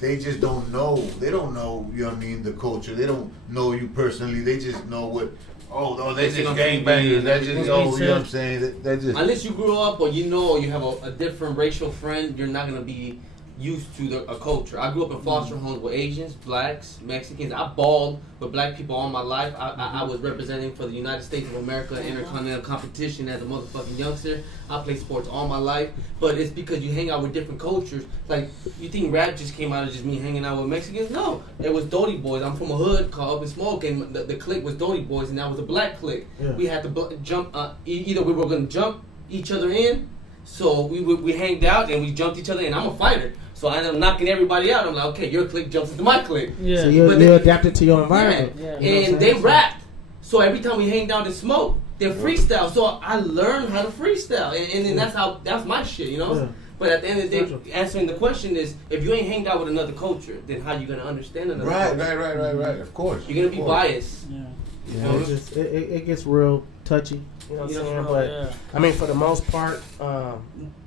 they just don't know. They don't know, you know what I mean, the culture. They don't know you personally. They just know what. Oh, they just gangbangers. That just, you know what I'm saying? That just. Unless you grew up or you have a different racial friend, you're not gonna be used to a culture. I grew up in foster homes with Asians, blacks, Mexicans. I balled with black people all my life. I was representing for the United States of America intercontinental competition as a motherfucking youngster. I played sports all my life, but it's because you hang out with different cultures. Like, you think rap just came out of just me hanging out with Mexicans? No, it was Doty Boys. I'm from a hood called Up and Smoke, and the clique was Doty Boys, and that was a black clique. Yeah. We had to jump. Either we were gonna jump each other in. So we hanged out and we jumped each other in. I'm a fighter, so I ended up knocking everybody out. I'm like, okay, your clique jumps into my clique. Yeah. So you adapted to your environment. Yeah. You know what I'm And they saying? rapped. So every time we hanged out and smoked, they freestyle. So I learned how to freestyle, and then that's my shit, you know. Yeah. But at the end of the day, answering the question is, if you ain't hanged out with another culture, then how you gonna understand another Right. culture? Of course. You're gonna be biased. Yeah. Yeah, it gets real touchy. You know what I'm saying? But Yeah. I mean, for the most part,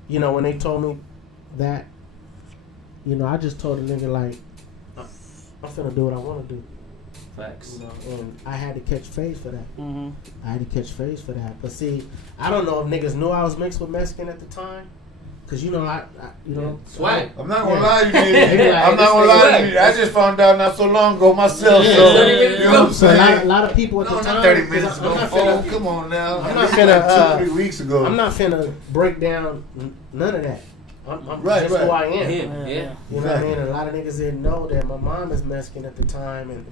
you know, when they told me that, you know, I just told the nigga like, I'm finna do what I want to do. Facts. You know, and I had to catch phase for that. Mm-hmm. I had to catch phase for that. But see, I don't know if niggas knew I was mixed with Mexican at the time, cause you know I you know Swag. I'm not gonna lie to you, They be nigga. like, I'm not gonna this lie nigga to you. I just found out not so long ago myself. Yeah. So, Yeah. you know what I'm So a saying? lot of people at the No, time. not 30 'cause minutes I'm ago. not Oh, finna, come on now. I'm not Like finna, 2-3 weeks ago. I'm not finna break down none of that. I'm Right, just right. who I am. Him, yeah. You know what I mean? A lot of niggas didn't know that my mom is Mexican at the time, and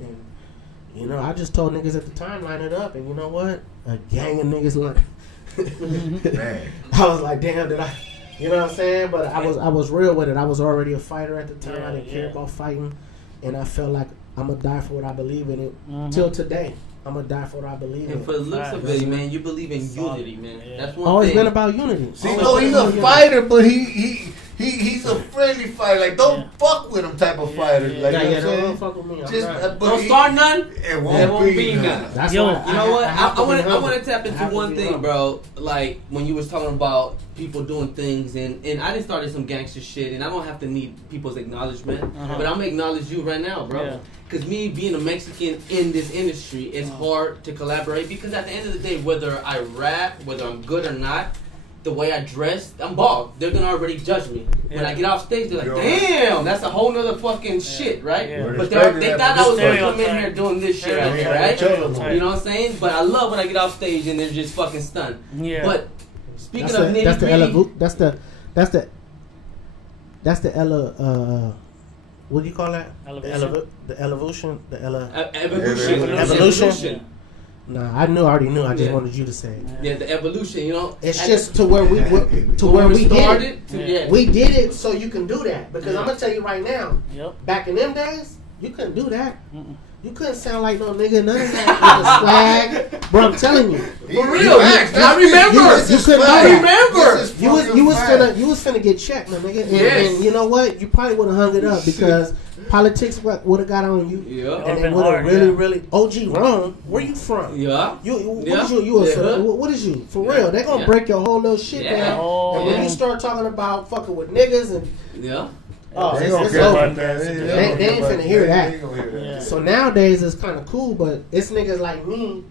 you know, I just told niggas at the time, line it up, and you know what? A gang of niggas line. Man. I was like, damn, did I? You know what I'm saying? But I was real with it. I was already a fighter at the time. I didn't care about fighting, and I felt like I'm gonna die for what I believe in. It till today. I'm gonna die for what I believe in. And for the looks of it, man, you believe in unity, man. That's one Always thing. been about unity. See, no, he's a fighter, but he's a friendly fighter. Like, don't fuck with him type of fighter. Like, you know what I'm saying? Don't fuck with me. I'm Just, not. but Don't start none. It won't be none. That's Yo, why You know what? have to be I humble. want to tap I into have to one be thing, humble. bro. Like when you was talking about people doing things, and I done started some gangster shit, and I don't have to need people's acknowledgement, but I'm gonna acknowledge you right now, bro. Yeah. Because me being a Mexican in this industry, it's hard to collaborate because at the end of the day, whether I rap, whether I'm good or not, the way I dress, I'm bald. They're gonna already judge me. When I get off stage, they're like, damn, that's a whole nother fucking shit, right? Yeah. But they thought I was gonna come in here doing this shit right here, right? Stereotype. You know what I'm saying? But I love when I get off stage and they're just fucking stunned. Yeah. But speaking That's of the nitty gritty, that's the what do you call that? Elevation. The evolution. evolution. Nah, I already knew. I just wanted you to say it. Yeah, the evolution. You know, It's just to where we did started. it. We did it so you can do that. Because I'm gonna tell you right now. Yep. Back in them days, you couldn't do that. You couldn't sound like no nigga, none of that with the swag. Bro, I'm telling you. For real, I remember. You couldn't do that. remember. You was finna get checked, man, nigga. Yes. And you know what? You probably would have hung it up because politics would have got on you. Yeah. And they would have really OG Rome, where you from? Yeah. What is you? What is you? For real, they gonna break your whole little shit down. And when you start talking about fucking with niggas and They ain't gonna care about that. They ain't finna hear that. They ain't gonna hear that. So nowadays it's kind of cool, but it's niggas like me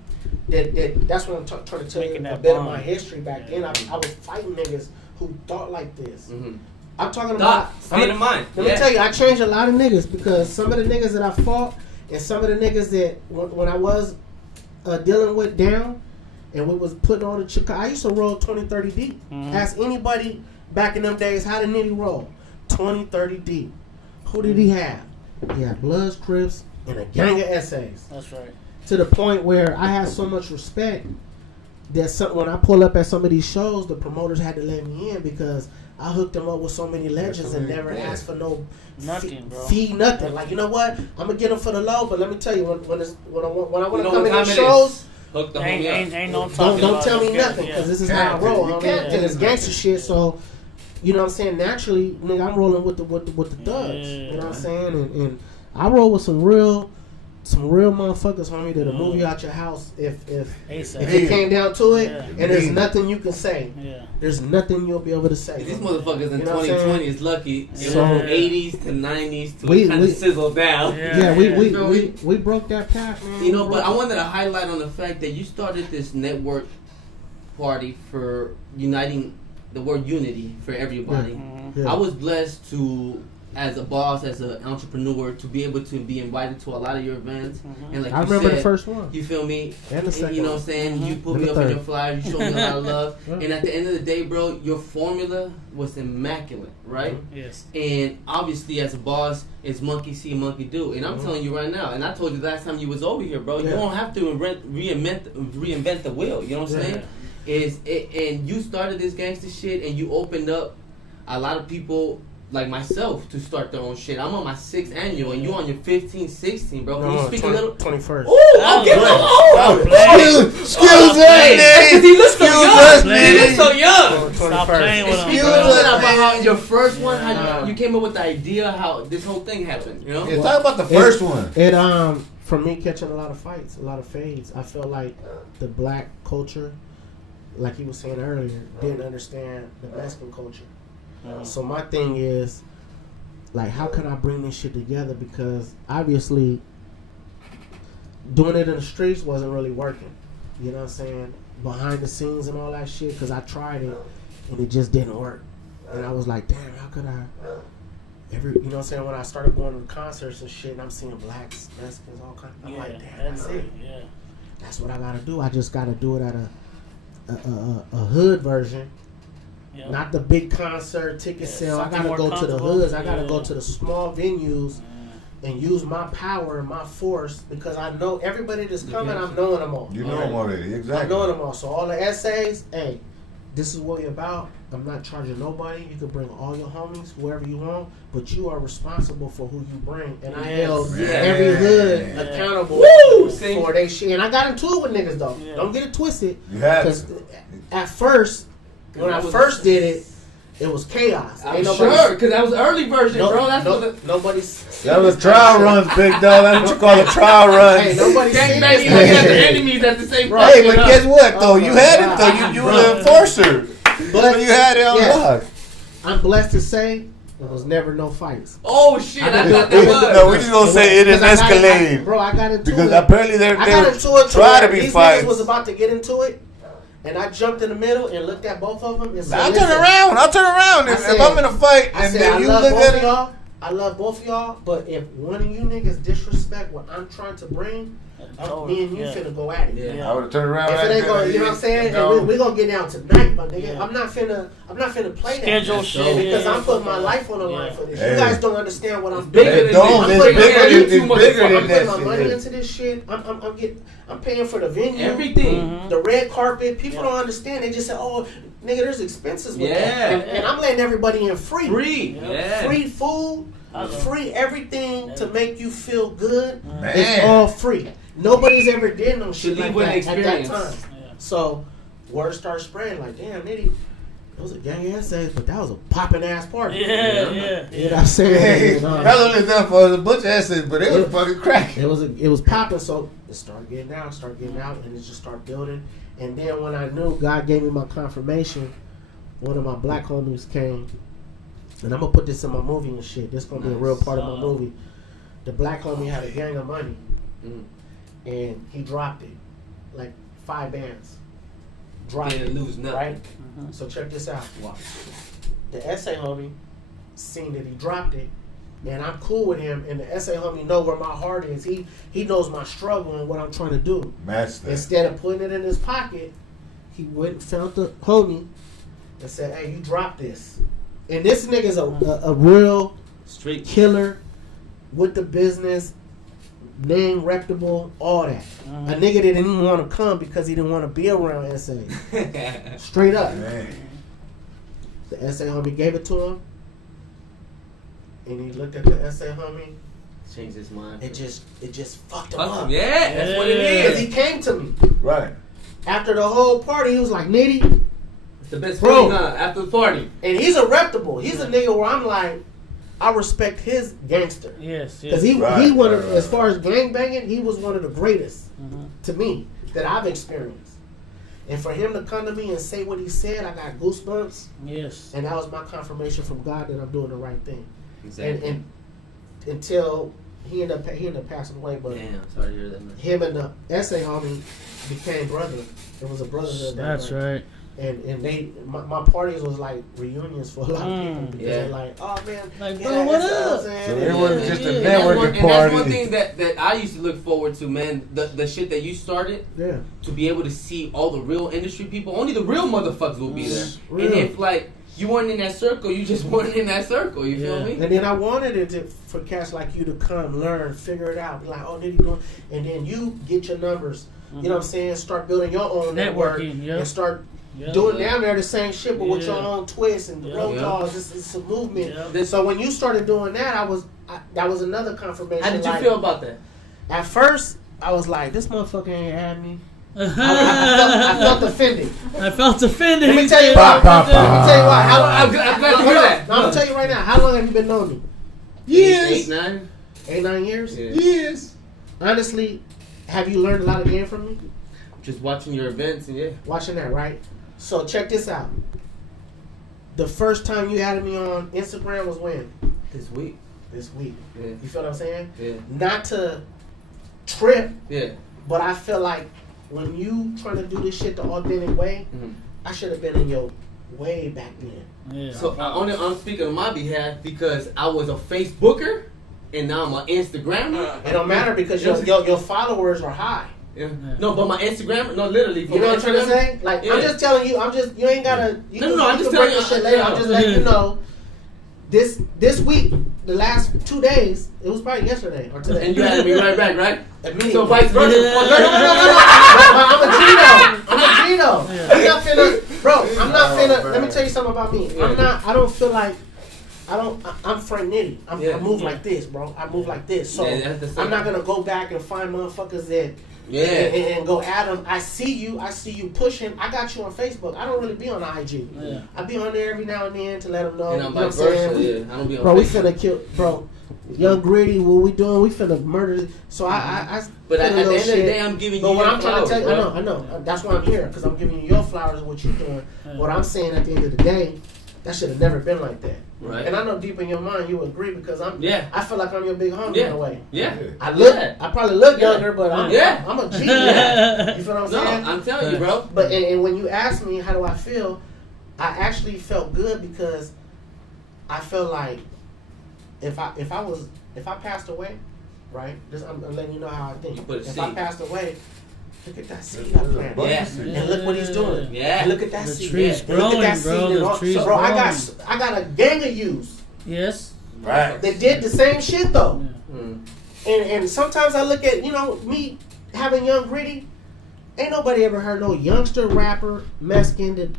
that's what I'm trying to tell you Making a that bit of bond. my history back then. I was fighting niggas who thought like this. Mm-hmm. I'm talking about. State of mind. Let me tell you, I changed a lot of niggas because some of the niggas that I fought and some of the niggas that when I was dealing with down and we was putting on the Chicago, I used to roll 20, 30 deep. Ask anybody back in them days how did Nitty roll? 20, 30 deep. Who did he have? He had Bloods, Crips, and a gang of essays. That's right. To the point where I had so much respect that when I pull up at some of these shows, the promoters had to let me in because I hooked them up with so many legends and never asked for no Nothing, bro. fee, nothing. Like, you know what? I'm gonna get them for the low, but let me tell you, when I want to come in what these time it shows, is. Hook the homie up. Ain't no talking don't about tell me this nothing game. because this is Yeah. how I roll. You I mean, can't. and it's gangster shit. So, you know what I'm saying? Naturally, nigga, I'm rolling with the thugs. You know what I'm saying? And I roll with some real motherfuckers, homie, that'll move you out your house if ASAP. it came down to it. Yeah. And there's nothing you can say. Yeah. There's nothing you'll be able to say. These motherfuckers in You know what I'm 2020 saying? is lucky. It So- went from 80s to 90s to We- kind we- of sizzle down. Yeah, we broke that path, man. You know, but I wanted to highlight on the fact that you started this network party for uniting the word unity for everybody. Yeah. I was blessed to, as a boss, as an entrepreneur, to be able to be invited to a lot of your events. And like I you remember said, the first one. you feel me? And the second You know one. what I'm saying? You put And me the up in third. your flyers. You showed me a lot of love. Yeah. And at the end of the day, bro, your formula was immaculate, right? Yes. And obviously, as a boss, it's monkey see, monkey do. And I'm telling you right now, and I told you last time you was over here, bro. You Yeah. don't have to reinvent the wheel. You know what I'm saying? And you started this gangster shit, and you opened up a lot of people like myself to start their own shit. I'm on my 6th annual, and you on your 15, 16, bro. Can you speak a little? 21st. Ooh, okay, Stop playing. Excuse us, Nitty. He looks so young. Nitty. He looks so young. Stop playing with Speak him. a little bit us, about how man. your first one, how you came up with the idea, how this whole thing happened. You know? Yeah, talk about the first one. It from me catching a lot of fights, a lot of fades, I feel like the black culture, like he was saying earlier, didn't understand the Mexican culture. So my thing is, like, how can I bring this shit together? Because obviously, doing it in the streets wasn't really working. You know what I'm saying? Behind the scenes and all that shit, because I tried it and it just didn't work. And I was like, damn, how could I? You know what I'm saying? When I started going to the concerts and shit, and I'm seeing blacks, Mexicans, all kinds. I'm like, damn, that's it. Yeah. That's what I gotta do. I just gotta do it at a hood version, Yeah. Not the big concert ticket sale. I something gotta more go to the comfortable. hoods. I gotta Yeah. go to the small venues and use my power and my force because I know everybody that's coming. I'm knowing them all. You know them already, I'm exactly. knowing them all. So all the essays, hey, this is what we're about. I'm not charging nobody. You can bring all your homies, whoever you want, but you are responsible for who you bring. And I held every hood accountable for their shit. And I got into it with niggas though. Yeah. Don't get it twisted. You had Because to. at first, when I first did it, it was chaos. I'm sure, because that was the early version, bro. That's what the... Nobody's. That was trial runs, big dog. That's what you call a trial run. Hey, nobody's Gang serious. banging looking at the enemies at the same time. Hey, but guess what though? You had it though. You were the enforcer. But You had it on yes, lock. I'm blessed to say there was never no fights. Oh, shit. I thought that was. No, we just gonna say it didn't Because I escalate. I got into Because it. apparently they I got into it try to where be these fights. niggas was about to get into it, and I jumped in the middle and looked at both of them and said, I'll "Listen." turn around. I'll turn around. I If said- I'm in a fight I and said, then I you love look both at of it. y'all. I love both of y'all, but if one of you niggas disrespect what I'm trying to bring, me and you finna go at it. Yeah. I would have turned around. If it ain't going, you know what I'm saying? And we gonna get down tonight, my nigga. Yeah. I'm not finna play Schedule that shit, because yeah. I'm putting my life on the line for this. Hey. You guys don't understand what I'm bigger doing. than Don't. this. It's I'm bigger putting- than I'm that putting my shit. money into this shit. I'm paying for the venue, Everything. the red carpet. People don't understand. They just say, "Oh, nigga, there's expenses with Yeah. that," and I'm letting everybody in free. Free. Yeah. Free food, free everything to make you feel good. Man. It's all free. Nobody's ever did no shit leave like with that an at that experience. time. So word started spreading like, damn, Nitty, it was a gang essays, but that was a popping ass party. Yeah. You know what I'm saying? That's only done for a bunch of essays, but it was fucking cracking. It was popping, so it started getting out, and it just started building. And then when I knew God gave me my confirmation, one of my black homies came, and I'm gonna put this in my movie and shit. This gonna be a real part of my movie. The black homie had a gang of money, and he dropped it, like 5 bands. Dropped Can't it, lose nothing. right? So check this out. The essay homie seen that he dropped it, and I'm cool with him. And the essay homie know where my heart is. He knows my struggle and what I'm trying to do. Match that. Instead of putting it in his pocket, he went and found the homie and said, "Hey, you dropped this." And this nigga's a real Straight. killer with the business, name reputable, all that. A nigga that didn't even want to come because he didn't want to be around essay. Straight up. Man. The essay homie gave it to him, and he looked at the essay homie. Change his mind. It just fucked him Fuck up. him. Yeah, that's what it Because is. he came to me Right. after the whole party. He was like, "Nitty," It's the best Bro. feeling, huh? After the party. and he's a reputable. He's a nigga where I'm like, I respect his gangster. Yes. Because he Right, one of, right, as far as gang banging, he was one of the greatest Mm-hmm. to me that I've experienced. And for him to come to me and say what he said, I got goosebumps. Yes. And that was my confirmation from God that I'm doing the right thing. Exactly. And until he ended up passing away, but Damn, sorry to hear that, man. him and the essay homie became brothers. It was a brotherhood. That's right. And they, my parties was like reunions for a lot of people because Yeah. they're like, "Oh man, Like, yeah, bro, what that's up?" I'm saying. So And- it wasn't just a And that's networking one party. thing that I used to look forward to, man. The shit that you started, yeah. to be able to see all the real industry people. Only the real motherfuckers will be there. Real. And if like you weren't in that circle, you just weren't in that circle. You feel Yeah. me? And then I wanted it for cats like you to come, learn, figure it out. Be like, "Oh, did he doing?" And then you get your numbers. You know what I'm saying? Start building your own network Networking, yeah. and start Yeah. doing down there the same shit, but with your Yeah. own twist and the Yeah. Rowdoggs. It's a movement. Yeah. So when you started doing that, that was another confirmation. How did you like, feel about that? At first, I was like, "This motherfucker ain't had me." I felt offended. I felt offended. Let me He tell you said, why. Bah, bah, bah. Let me tell you why. I'm glad to hear that. No, I'm gonna tell you right now. How long have you been knowing me? Yes. 8, 9. 8-9 years. Yeah. Yes. Honestly, have you learned a lot again from me? Just watching your events and yeah. Watching that, right? So check this out. The first time you added me on Instagram was when? This week. This week. Yeah. You feel what I'm saying? Yeah. Not to trip, Yeah. but I feel like when you trying to do this shit the authentic way, Mhm. I should have been in your way back then. Yeah. So I'm speaking on my behalf because I was a Facebooker and now I'm an Instagrammer. It don't matter because your followers are high. Yeah. No, but my Instagram, no, literally. You know what I'm trying to say? Like, I'm just telling you, you ain't gotta. I'm just telling you shit later. I'm just letting you know. This week, the last 2 days, it was probably yesterday or today. And you had me right back, right? So vice versa. No. I'm a G though. I'm not finna, bro. I'm not finna. Let me tell you something about me. I don't feel like. I'm Frank Nitty. I move like this, bro. I move like this. So I'm not gonna go back and find motherfuckers that and go at them. I see you pushing. I got you on Facebook. I don't really be on IG. Yeah. I be on there every now and then to let them know. And I'm vice versa. I don't be on bro, Facebook. we finna kill, bro. Young Gritty, what we doing? We finna murder. So I but at the end of the day, I'm giving you. But what your I'm trying flowers, to tell you, I know. That's why I'm here because I'm giving you your flowers and what you're doing. What I'm saying at the end of the day, that should have never been like that. Right. And I know deep in your mind you agree because I feel like I'm your big homie in a way. Yeah. I probably look younger, but I'm a G. You feel what I'm saying? I'm telling you, bro. But and when you ask me how do I feel, I actually felt good because I felt like if I passed away, right? I'm letting you know how I think. If I passed away, look at that seed I planted. And look what he's doing. Yeah. And look at that seed. Trees growing, look at that bro. seed. The trees so, bro, growing. I got a gang of yous. Yes. Right. That did the same shit though. Yeah. And sometimes I look at, me having Young Gritty, ain't nobody ever heard no youngster rapper, Mexican that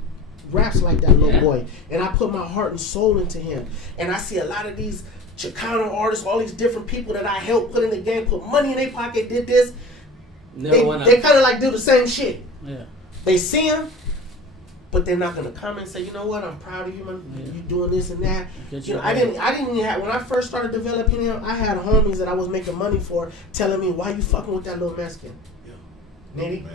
raps like that little boy. And I put my heart and soul into him. And I see a lot of these Chicano artists, all these different people that I helped put in the game, put money in their pocket, did this. They kind of like do the same shit. Yeah. They see him, but they're not gonna come and say, you know what, I'm proud of you, man. Yeah. You doing this and that. I didn't even have, when I first started developing him, I had homies that I was making money for telling me, why you fucking with that little Mexican? Nitty?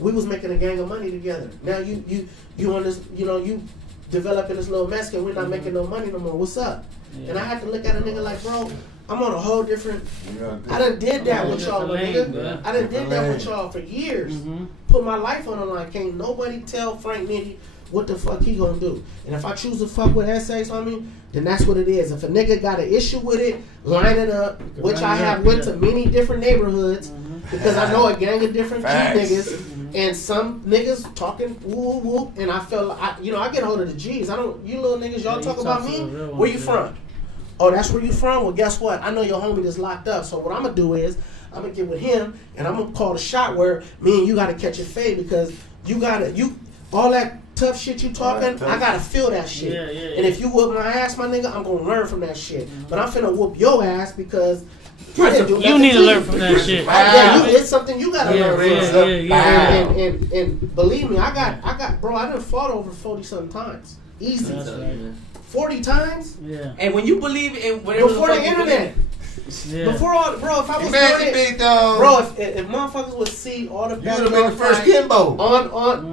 We was making a gang of money together. Now you on this, you developing this little Mexican, we're not making no money no more. What's up? Yeah. And I had to look at a nigga like, bro, I'm on a whole different. I done did that with y'all, nigga. I done did that with y'all for years. Put my life on the line. Can't nobody tell Frank Nitty what the fuck he gonna do. And if I choose to fuck with essays on me, then that's what it is. If a nigga got an issue with it, line it up, which I have went to many different neighborhoods because I know a gang of different G niggas. And some niggas talking woo woo, and I feel I get hold of the G's. You little niggas, y'all talk about me. Where you from? Oh, that's where you from? Well, guess what? I know your homie that's locked up. So what I'm gonna do is I'm gonna get with him, and I'm gonna call the shot where me and you gotta catch a fade because all that tough shit you talking. I gotta feel that shit. Yeah. And if you whoop my ass, my nigga, I'm gonna learn from that shit. But I'm finna whoop your ass because. You need to learn from that shit. It's something you gotta learn from. And believe me, I got, bro. I done fought over 40-something times, easy. 40 times. Yeah. And when you believe in whatever before the internet. Yeah. Before all, bro, if I was big dog. Bro, if motherfuckers would see all the you would have been the first Kimbo.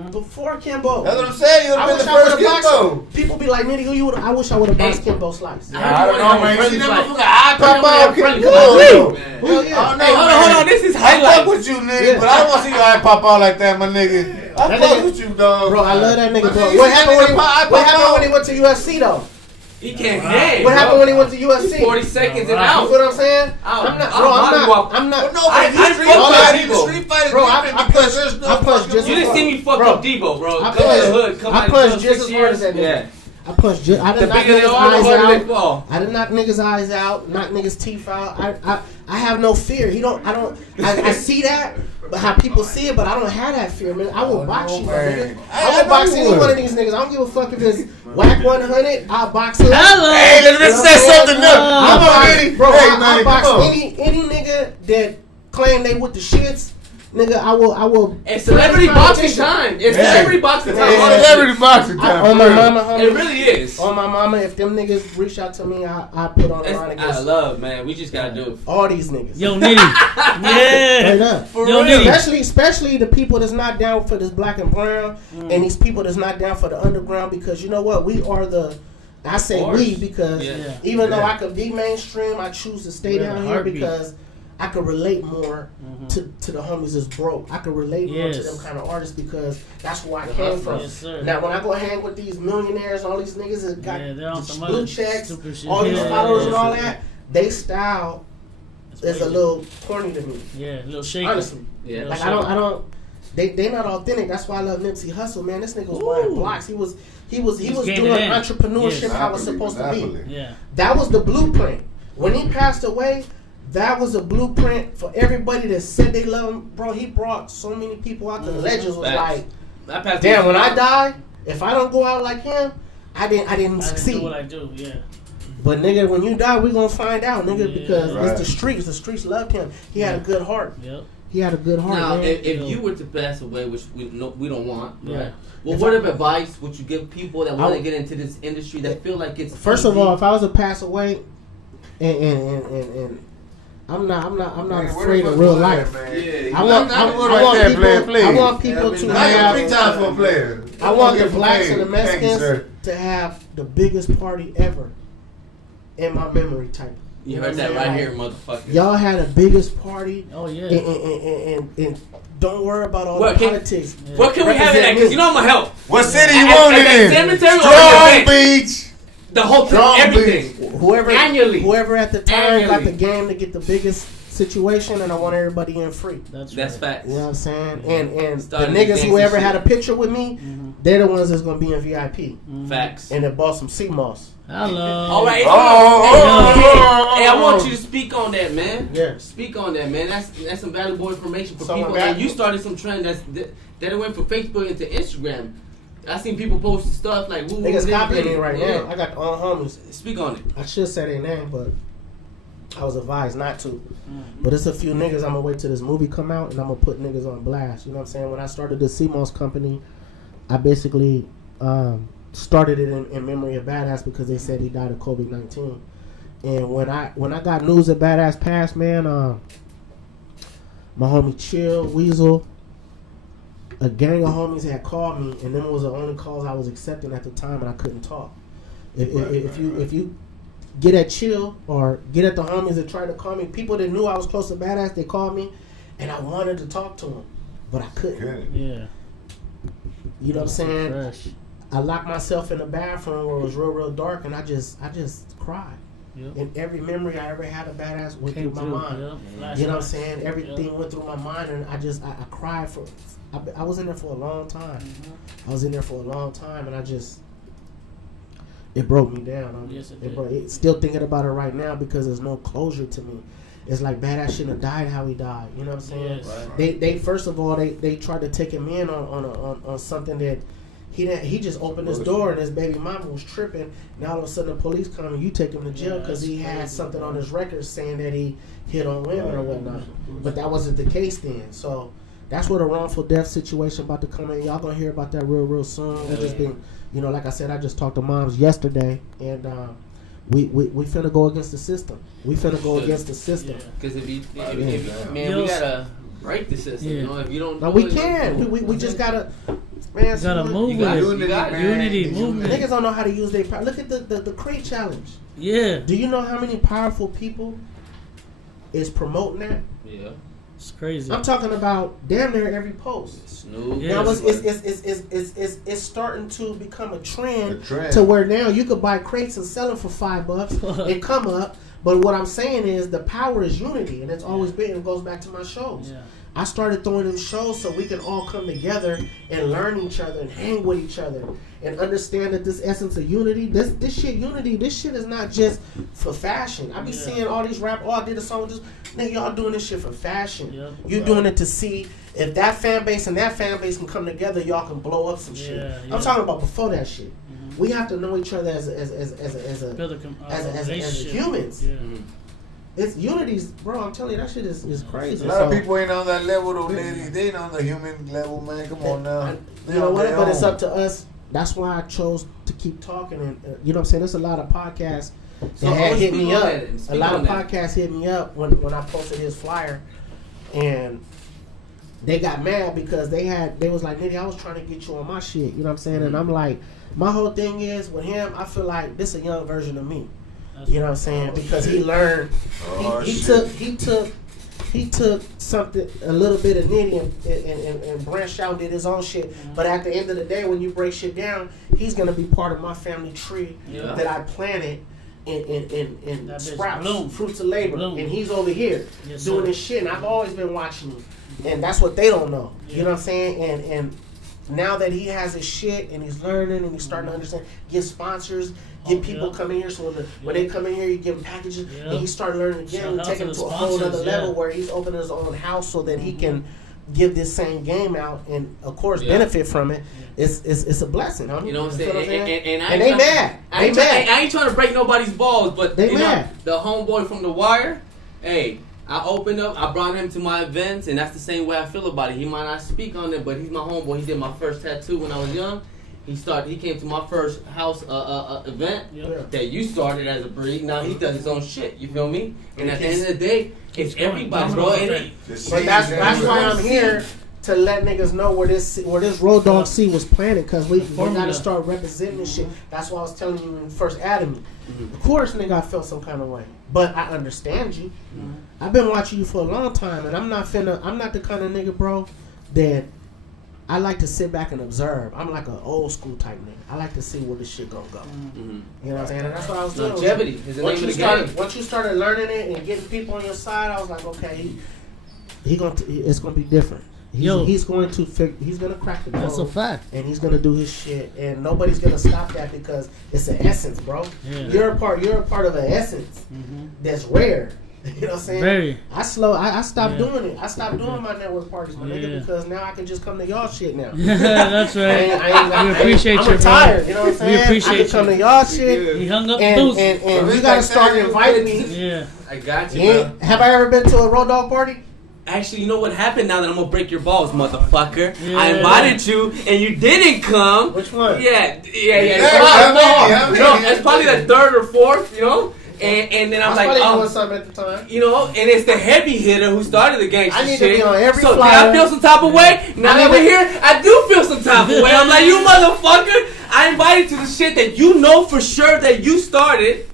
Before Kimbo. That's what I'm saying. You would have been the first Kimbo. People be like, nigga, who you would? I wish I would have boxed Kimbo Slice. I don't know, man. See that motherfucker? I pop out Kimbo. Hey, hold on. This is highlight. I fuck with you, nigga, but I don't want to see your eye pop out like that, my nigga. I fuck with you, dog. Bro, I love that nigga, bro. What happened when he went to UFC though? He can't hang. What happened when he went to UFC? 40 seconds and out. You know what I'm saying? I'm not. No, but you street fighting bro, because there's no punch just you didn't see me fuck up Debo, bro. I punched just as hard as that nigga. Yeah. I punched just. I did knock niggas' eyes out. I did knock niggas' eyes out. Knock niggas' teeth out. I have no fear. I see that. But how people see it, but I don't have that fear, man. I will box you, nigga. I will box any one of these niggas. I don't give a fuck if it's whack 100. I'll box him. Hey, let's say something else. I'll box any nigga that claim they with the shits. Nigga, I will. It's celebrity boxing time. It's celebrity boxing time. It's celebrity boxing time. On my mama, homie. It really is. On my mama, if them niggas reach out to me, I put on the line against. I love, man. We just gotta do it. All these niggas. Yo, Nitty. Yeah. Straight up. For real. Nitty. Especially the people that's not down for this black and brown, and these people that's not down for the underground, because you know what? We are the. I say we because even though I could be mainstream, I choose to stay down here because I could relate more to the homies that's broke. I could relate more to them kind of artists because that's where I came from. Yes, now, when I go hang with these millionaires, all these niggas that got blue checks, shit. all these followers and all that, they style is a little corny to me. Yeah, a little shaky. Honestly. Yeah. Like I don't. They not authentic. That's why I love Nipsey Hussle, man. This nigga was buying blocks. He was doing entrepreneurship how it's supposed to be. Yeah. That was the blueprint. When he passed away, that was a blueprint for everybody that said they love him. Bro, he brought so many people out. The legends was like, damn, when I die, if I don't go out like him, I didn't succeed. Do what I do, yeah. But nigga, when you die, we gonna find out, nigga, because it's the streets. The streets loved him. He had a good heart. Yep. He had a good heart. Now, man. if you were to pass away, which we don't want, Yeah. right? Well, what advice would you give people that want to get into this industry that feel like it's first of all, if I was to pass away, and I'm not afraid of real life. Yeah, I want people to have big time for a player. I want the blacks and the Mexicans to have the biggest party ever in my memory type. You heard that right here, motherfucker. Y'all had the biggest party. Oh yeah. And don't worry about all the politics. Yeah. What can we have in that? Because you know I'm gonna help. What city you want it in? Cemetery Strong Beach. The whole thing, everything. Whoever at the time Annually. got the game to get the biggest situation, and I want everybody in free. That's facts. You know what I'm saying? And the Started niggas dancing who ever shit. had a picture with me, they're the ones that's gonna be in VIP. Facts. And they bought some sea moss. Hello. All right. Hey, I want you to speak on that, man. Yeah. Speak on that, man. That's some valuable information for Someone people. got And you started some trend that went from Facebook into Instagram. I seen people post stuff like, woo, Niggas woo, copying woo, me right yeah. now. I got all homies. Speak on it. I should say their name, but I was advised not to. But it's a few niggas I'm gonna wait till this movie come out, and I'm gonna put niggas on blast. You know what I'm saying? When I started the CMOS company, I basically started it in memory of Badass because they said he died of COVID-19. And when I got news that Badass passed, man, my homie Chill, Weasel, a gang of homies had called me, and them was the only calls I was accepting at the time, and I couldn't talk. If you get at Chill or get at the homies that tried to call me, people that knew I was close to Badass, they called me, and I wanted to talk to them, but I couldn't. Yeah. You know what I'm saying? Fresh. I locked myself in the bathroom where it was real dark, and I just cried. Yep. And every memory I ever had of Badass went Came through my mind. Yep. You know what I'm saying? Everything went through my mind, and I cried for. I was in there for a long time. I was in there for a long time, and it broke me down. Yes, it It's still thinking about it right now because there's no closure to me. It's like Badass shouldn't have died how he died. You know what I'm saying? Yes. They first of all they tried to take him in on something that he just opened his door and his baby mama was tripping. Now all of a sudden the police come and you take him to jail because he had something on his record saying that he hit on women or whatnot. But that wasn't the case then. So that's where the wrongful death situation about to come in. Y'all gonna hear about that real soon. We just been, you know, like I said, I just talked to moms yesterday, and we finna go against the system. We finna go against the system. Because if we gotta break the system. You know, if you don't. No, we can. We just gotta. Man, gotta move with it. Unity movement. Niggas don't know how to use their power. Look at the crate challenge. Yeah. Do you know how many powerful people is promoting that? Yeah. It's crazy. I'm talking about damn near every post. Snoop. Yeah. Now it's starting to become a trend to where now you could buy crates and sell them for $5 and come up. But what I'm saying is the power is unity, and it's always been. It goes back to my shows. Yeah. I started throwing them shows so we can all come together and learn each other and hang with each other and understand that this essence of unity, this shit is not just for fashion. I be seeing all these rap, I did a song with this, nigga, y'all doing this shit for fashion. Yep. You doing it to see if that fan base and that fan base can come together, y'all can blow up some shit. Yeah. I'm talking about before that shit. We have to know each other as humans. Yeah. It's unity's, bro. I'm telling you, that shit is crazy. A lot of people ain't on that level though, ladies. They ain't on the human level, man. Come on now. You know what? But it's up to us. That's why I chose to keep talking. And you know what I'm saying? There's a lot of podcasts that had hit me up. A lot of podcasts hit me up when I posted his flyer, and they got mad because they was like, Nitty, I was trying to get you on my shit. You know what I'm saying? And I'm like, my whole thing is with him, I feel like this is a young version of me. You know what I'm saying? Because he learned, he took something, a little bit of Nitty and branched out and did his own shit. But at the end of the day, when you break shit down, he's gonna be part of my family tree that I planted. in That bitch Sprouts, bloom. Fruits of Labor, Bloom. and he's over here Yes, doing sir. this shit. And I've always been watching him, and that's what they don't know. You know what I'm saying? And now that he has his shit and he's learning and he's starting to understand, get sponsors, get people come in here. So when they come in here, you give them packages, and he started learning again, Shout and out taking to it the to a whole sponsors, other level where he's opening his own house so that he can give this same game out and of course benefit from it. It's a blessing, homie. You know what I'm feel saying? And they mad. I ain't trying to break nobody's balls, but They you mad. know, the homeboy from The Wire, hey, I opened up, I brought him to my events, and that's the same way I feel about it. He might not speak on it, but he's my homeboy. He did my first tattoo when I was young. He came to my first house event that you started as a breed. Now he does his own shit. You feel me? And at the end of the day, it's everybody, bro. But that's why I'm here to let niggas know where this Rowdoggs C was planted, because we gotta start representing this shit. That's why I was telling you when you first added me. Of course, nigga, I felt some kind of way, but I understand you. I've been watching you for a long time, and I'm not the kind of nigga, bro, that I like to sit back and observe. I'm like an old school type nigga. I like to see where this shit gonna go. You know what I'm saying? And that's what I was doing. Longevity is the name of the game. Once you started learning it and getting people on your side, I was like, okay, it's gonna be different. He's going to crack the code. That's a fact. And he's gonna do his shit, and nobody's gonna stop that because it's an essence, bro. Yeah. You're a part of an essence that's rare. You know what I'm saying? Very. I stopped doing it. I stopped doing my network parties, my nigga, because now I can just come to y'all shit now. That's right. We appreciate you, retired, bro. you know what I'm saying? We appreciate I can come to y'all shit. He hung up the And boots. you gotta start inviting me. Yeah. I got you, bro. Have I ever been to a Rowdogg party? Actually, you know what happened now that I'm gonna break your balls, motherfucker? Yeah. I invited you and you didn't come. Which one? Yeah. Yeah, No, it's probably the third or fourth, you know? And then I'm like, doing something at the time. you know, and it's the heavy hitter who started the gangster I need shit. to be on every so flyer. did I feel some type of way? Now that we're here, I do feel some type of way. I'm like, you motherfucker, I invited you to the shit that you know for sure that you started.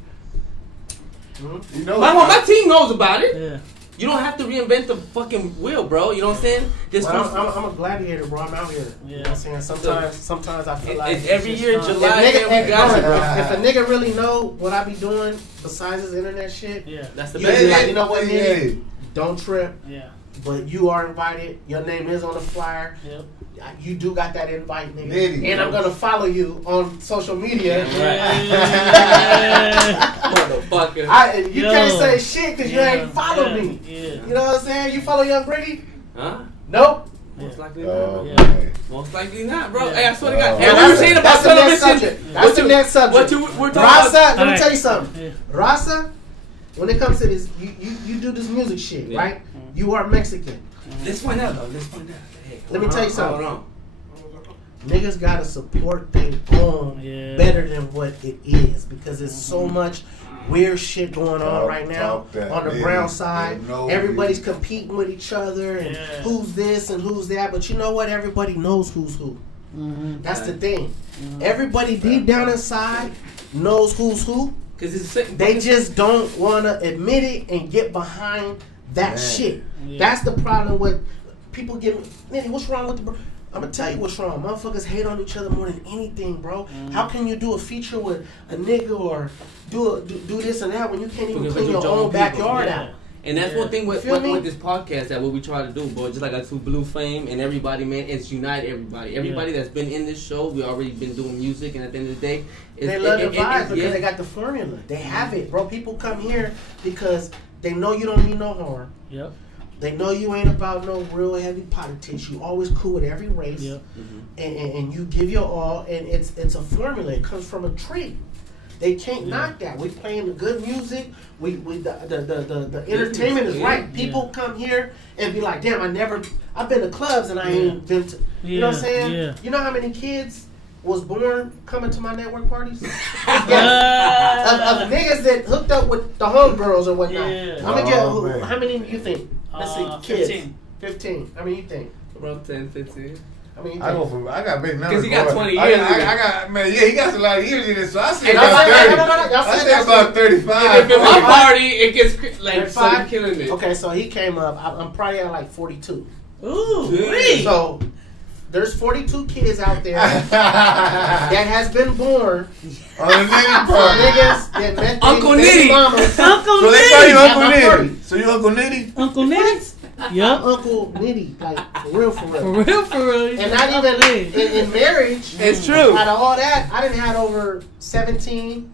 You know, My team knows about it. Yeah. You don't have to reinvent the fucking wheel, bro. You know what I'm saying? I'm a gladiator, bro. I'm out here. You know what I'm saying? Sometimes I feel like it's every it's year, just fun. July, we got If a nigga really know what I be doing besides his internet shit, Yeah. That's the you best. be like, you know what, Nitty? Don't trip. Yeah. But you are invited. Your name is on the flyer. Yep. You do got that invite, nigga. Nitty. And I'm gonna follow you on social media. Motherfucker. You can't say shit because you ain't followed me. Yeah. You know what I'm saying? You follow Young Brady? Huh? Nope. Most likely Oh, not. Yeah. man. Most likely not, bro. Yeah. Hey, I swear to God. Yeah, And what you saying about that's the next television? subject. That's the next subject. What we're talking Rasa, about? let me Alright. tell you something. Yeah. Rasa, when it comes to this, you do this music shit, Yeah. right? You are Mexican. Let's find out, though. Let's find out. Hey, Let me tell you something. Hold on. Niggas gotta support their own better than what it is, because there's so much weird shit going on right now Talk that, on the man. brown side. No, Everybody's competing with each other and who's this and who's that. But you know what? Everybody knows who's who. That's the thing. Everybody deep down inside knows who's who. Cause it's the same. They just don't want to admit it and get behind that shit. Yeah. That's the problem with people getting. Nitty, what's wrong with the? I'm gonna tell you what's wrong. Motherfuckers hate on each other more than anything, bro. How can you do a feature with a nigga or do this and that when you can't even Because clean you your don't own people. backyard Yeah. out? And that's one thing with Feel me? this podcast that what we try to do, bro. Just like I do Blue Fame and everybody, man, it's unite everybody. Everybody that's been in this show, we already been doing music, and at the end of the day, They love the vibe because they got the formula. They have it, bro. People come here because they know you don't need no harm. Yep. They know you ain't about no real heavy politics. You always cool with every race, Yep. and you give your all. And it's a formula. It comes from a tree. They can't knock that. We playing the good music. The entertainment is right. People come here and be like, damn, I've been to clubs and I ain't been to. You know what I'm saying? Yeah. You know how many kids was born coming to my network parties? of niggas that hooked up with the homegirls or whatnot. Yeah. I'm gonna get Oh, man. how many you think? Let's see, kids. 15. 15. How many you think? Around 10, 15. I mean, I got big numbers. 'Cause he got boy. 20 I years got, in it. I got, man, yeah, he got a lot of years in it, so I say And about 30. y'all I said say about 35. If in my party, it gets like so 35? killing it. Okay, so he came up. I'm probably at like 42. Ooh. Really? So there's 42 kids out there that has been born On the Nitty for party. niggas that met Uncle their baby Nitty. mamas. Uncle So they call you Nitty. Uncle At my party. Nitty. So you Uncle Nitty? Uncle Nitty. Yup. Uncle Nitty, like for real, for real. For real, for real. And not even in marriage. It's true. Out of all that, I done had over 17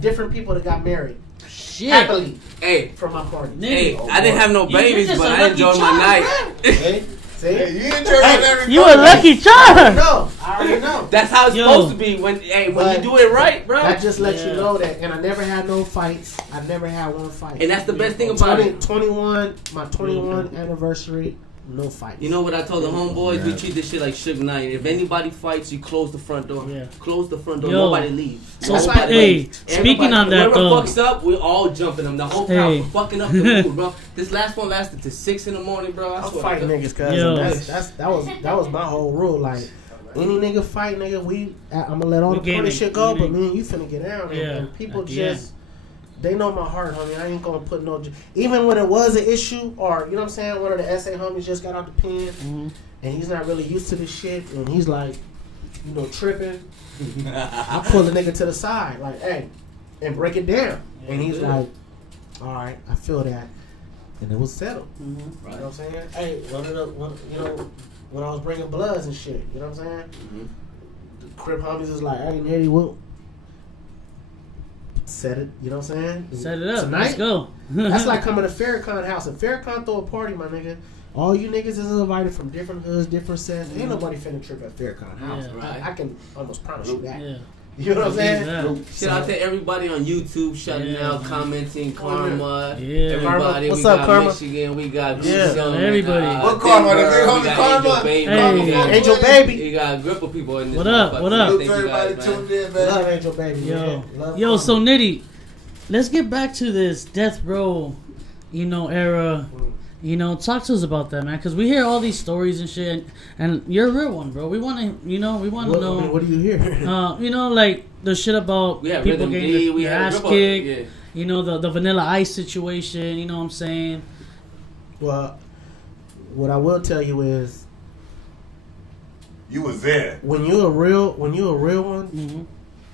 different people that got married Shit. happily Hey, from my party. hey, Nigga. I didn't have no You're babies, just but a I lucky enjoyed my child, night. Hey, see? Hey, you enjoy every You a lucky child. No, I already know. That's how it's Yo. supposed to be when But you do it right, bro. That just lets Yeah. you know that. And I never had no fights. I never had one fight. And that's the best thing about it. 21, my 21 anniversary, no fights. You know what I told the homeboys? We treat this shit like Suge Knight. If anybody fights, you close the front door. Yeah. Close the front door. Yo. Nobody leaves. So, Nobody hey, leaves. speaking on that, whoever though. fucks up, we're all jumping them. The whole crowd Hey. fucking up the mood, bro. This last one lasted to 6 in the morning, bro. I I'm swear. fighting niggas, cuz. Yo. That was my whole rule. Like, any nigga fight, nigga, I'm gonna let all We the getting party it. shit go, We but me and you finna get down. Yeah. And people At the just, they know my heart, homie. I ain't gonna put no, even when it was an issue, or, you know what I'm saying, one of the SA homies just got out the pen, Mhm. and he's not really used to this shit, and he's like, you know, tripping. I pull the nigga to the side, like, hey, and break it down. And he's like, all right, I feel that. And it was settled. You know what I'm saying? Hey, when I was bringing bloods and shit, you know what I'm saying? The Crip homies is like, hey, Nitty, we'll set it, you know what I'm saying? Set it up. Tonight, Let's go. that's like coming to Farrakhan house. If Farrakhan throw a party, my nigga, all you niggas is invited from different hoods, different sets. Ain't nobody finna trip at Farrakhan house. Yeah. Right. I can almost promise you that. Yeah. You know what I'm saying? Yeah. Shout out to everybody on YouTube shutting Yeah. out, commenting, Karma. Yeah. Everybody, Karma. What's we up, got Karma? Michigan, we got Yeah. Tucson, Everybody. What Karma? The big Denver, homie we got Karma? Angel Baby. Hey. We got- Angel Baby. We got a grip of people in this. What up? motherfucker. What up? Thank Look to you everybody guys, man. tuned in, man. Love Angel Baby. Yo, man. Love yo. Karma. So Nitty, let's get back to this death row, era. Talk to us about that, man, because we hear all these stories and shit, and you're a real one, bro. We want to, we want to know, What do you hear? like the shit about We had people Rhythm getting D, we their had ass Ripple, kicked. yeah. The Vanilla Ice situation. You know what I'm saying? Well, what I will tell you is, You was there. when you a real one, Mm-hmm.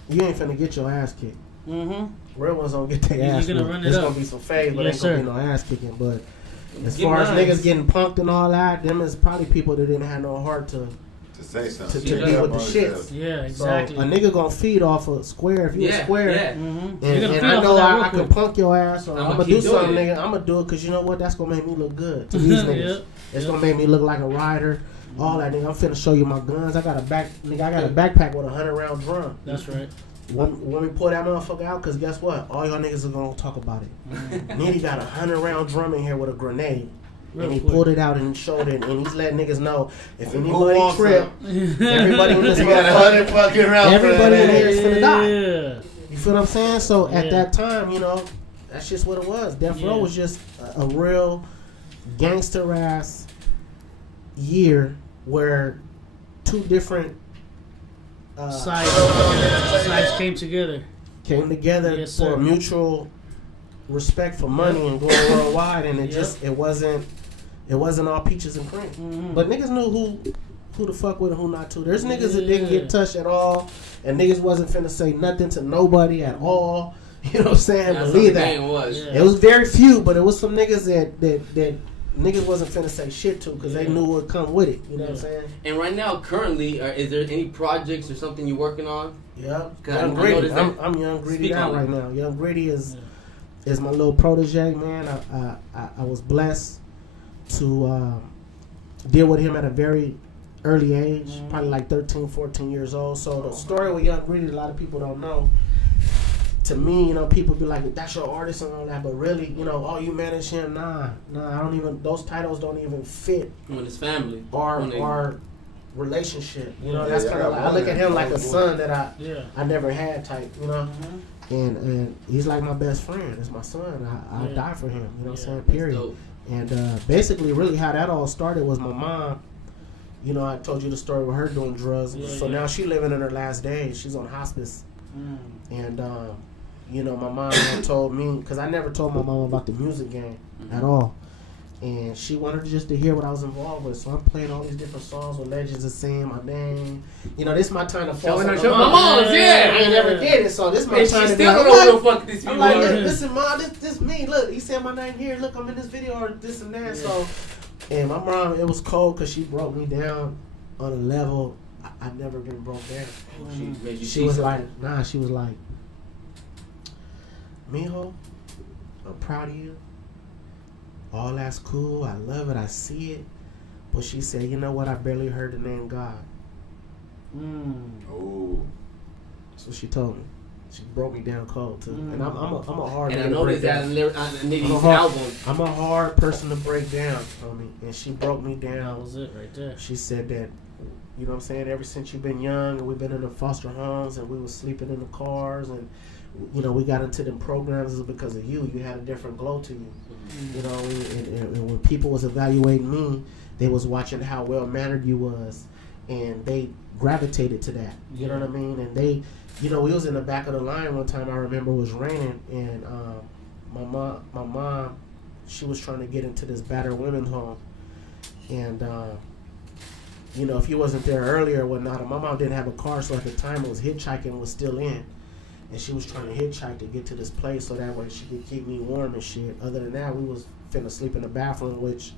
you ain't finna get your ass kicked. Mm-hmm. Real ones don't get their You're ass gonna kicked. run it There's up. gonna be some fades, but Yes, ain't gonna sir. be no ass kicking. But as Get far as nice. niggas getting punked and all that, them is probably people that didn't have no heart to To say something. to deal with the shits. Yeah, So exactly. a nigga gonna feed off a square if you a square. yeah. Mm-hmm. And I know I can punk your ass, or I'ma I'm gonna keep do something, doing it. nigga. I'm gonna do it because you know what? That's gonna make me look good to these niggas. Yep. It's gonna make me look like a rider. All that, nigga. I'm finna show you my guns. I got a backpack with a 100-round drum. That's right. When we pull that motherfucker out, because guess what? All y'all niggas are gonna talk about it. Nitty got a 100-round drum in here with a grenade. Real And he quick. pulled it out and showed it, and he's letting niggas know if Who anybody wants trip, everybody in this You got motherfucker, 100 fucking rounds. everybody in here is finna die. Yeah. You feel what I'm saying? So at Yeah. that time, that's just what it was. Death Row Yeah. was just a real gangster ass year where two different Sides came together. came together Yes, sir. for mutual respect for money and going worldwide, and it wasn't all peaches and cream. Mhm. But niggas knew who to fuck with and who not to. There's niggas that didn't get touched at all, and niggas wasn't finna say nothing to nobody at all. You know what I'm saying? That's Believe what the that. game was. Yeah. It was very few, but it was some niggas that niggas wasn't finna say shit to because they knew what would come with it. You know what I'm saying? And right now, currently, is there any projects or something you're working on? Yeah. God, Young I Gritty. noticed that. I'm Young Gritty Speak out on right it. now. Young Gritty is my little protege, man. I was blessed to deal with him at a very early age, probably like 13, 14 years old. So the story with Young Gritty, a lot of people don't know. To me, people be like, that's your artist and all that, but really, oh, you manage him? Nah, I don't even, those titles don't even fit When it's family. our relationship. That's Yeah, kind of I like, got I look at him like a one. son that Yeah. I never had type, and he's like my best friend. It's my son. I Yeah. die for him. You know what I'm saying? That's Period. dope. And basically, really, how that all started was my mom. I told you the story with her doing drugs. Yeah, So yeah. now she living in her last days. She's on hospice. Mm. And, my mom had told me, because I never told my mom about the music game at all. And she wanted just to hear what I was involved with. So I'm playing all these different songs with Legends of Sin, my name. You know, this is my time to fall. My mom's, yeah. I ain't never did it, so this is my time to be still like, don't know fuck this I'm like, listen, Mom, this me. Look, he said my name here. Look, I'm in this video or this and that. So, and my mom, it was cold because she broke me down on a level I never been broke down. She was like, she was like, mijo, I'm proud of you. All that's cool. I love it. I see it. But she said, you know what? I barely heard the name God. Oh. That's what she told me. She broke me down cold too. And I'm a hard. And I noticed that on Nitty's album. I'm a hard person to break down, homie. And she broke me down. That was it right there. She said that, you know what I'm saying, ever since you've been young and we've been in the foster homes and we was sleeping in the cars and, you know, we got into them programs is because of you. You had a different glow to you. You know, and when people was evaluating me, they was watching how well-mannered you was, and they gravitated to that. You know what I mean? And they, you know, we was in the back of the line one time, I remember it was raining, and my mom, she was trying to get into this battered women's home. And, you know, if you wasn't there earlier or whatnot, my mom didn't have a car, so at the time it was hitchhiking was still in. And she was trying to hitchhike to get to this place so that way she could keep me warm and shit. Other than that, we was finna sleep in the bathroom, which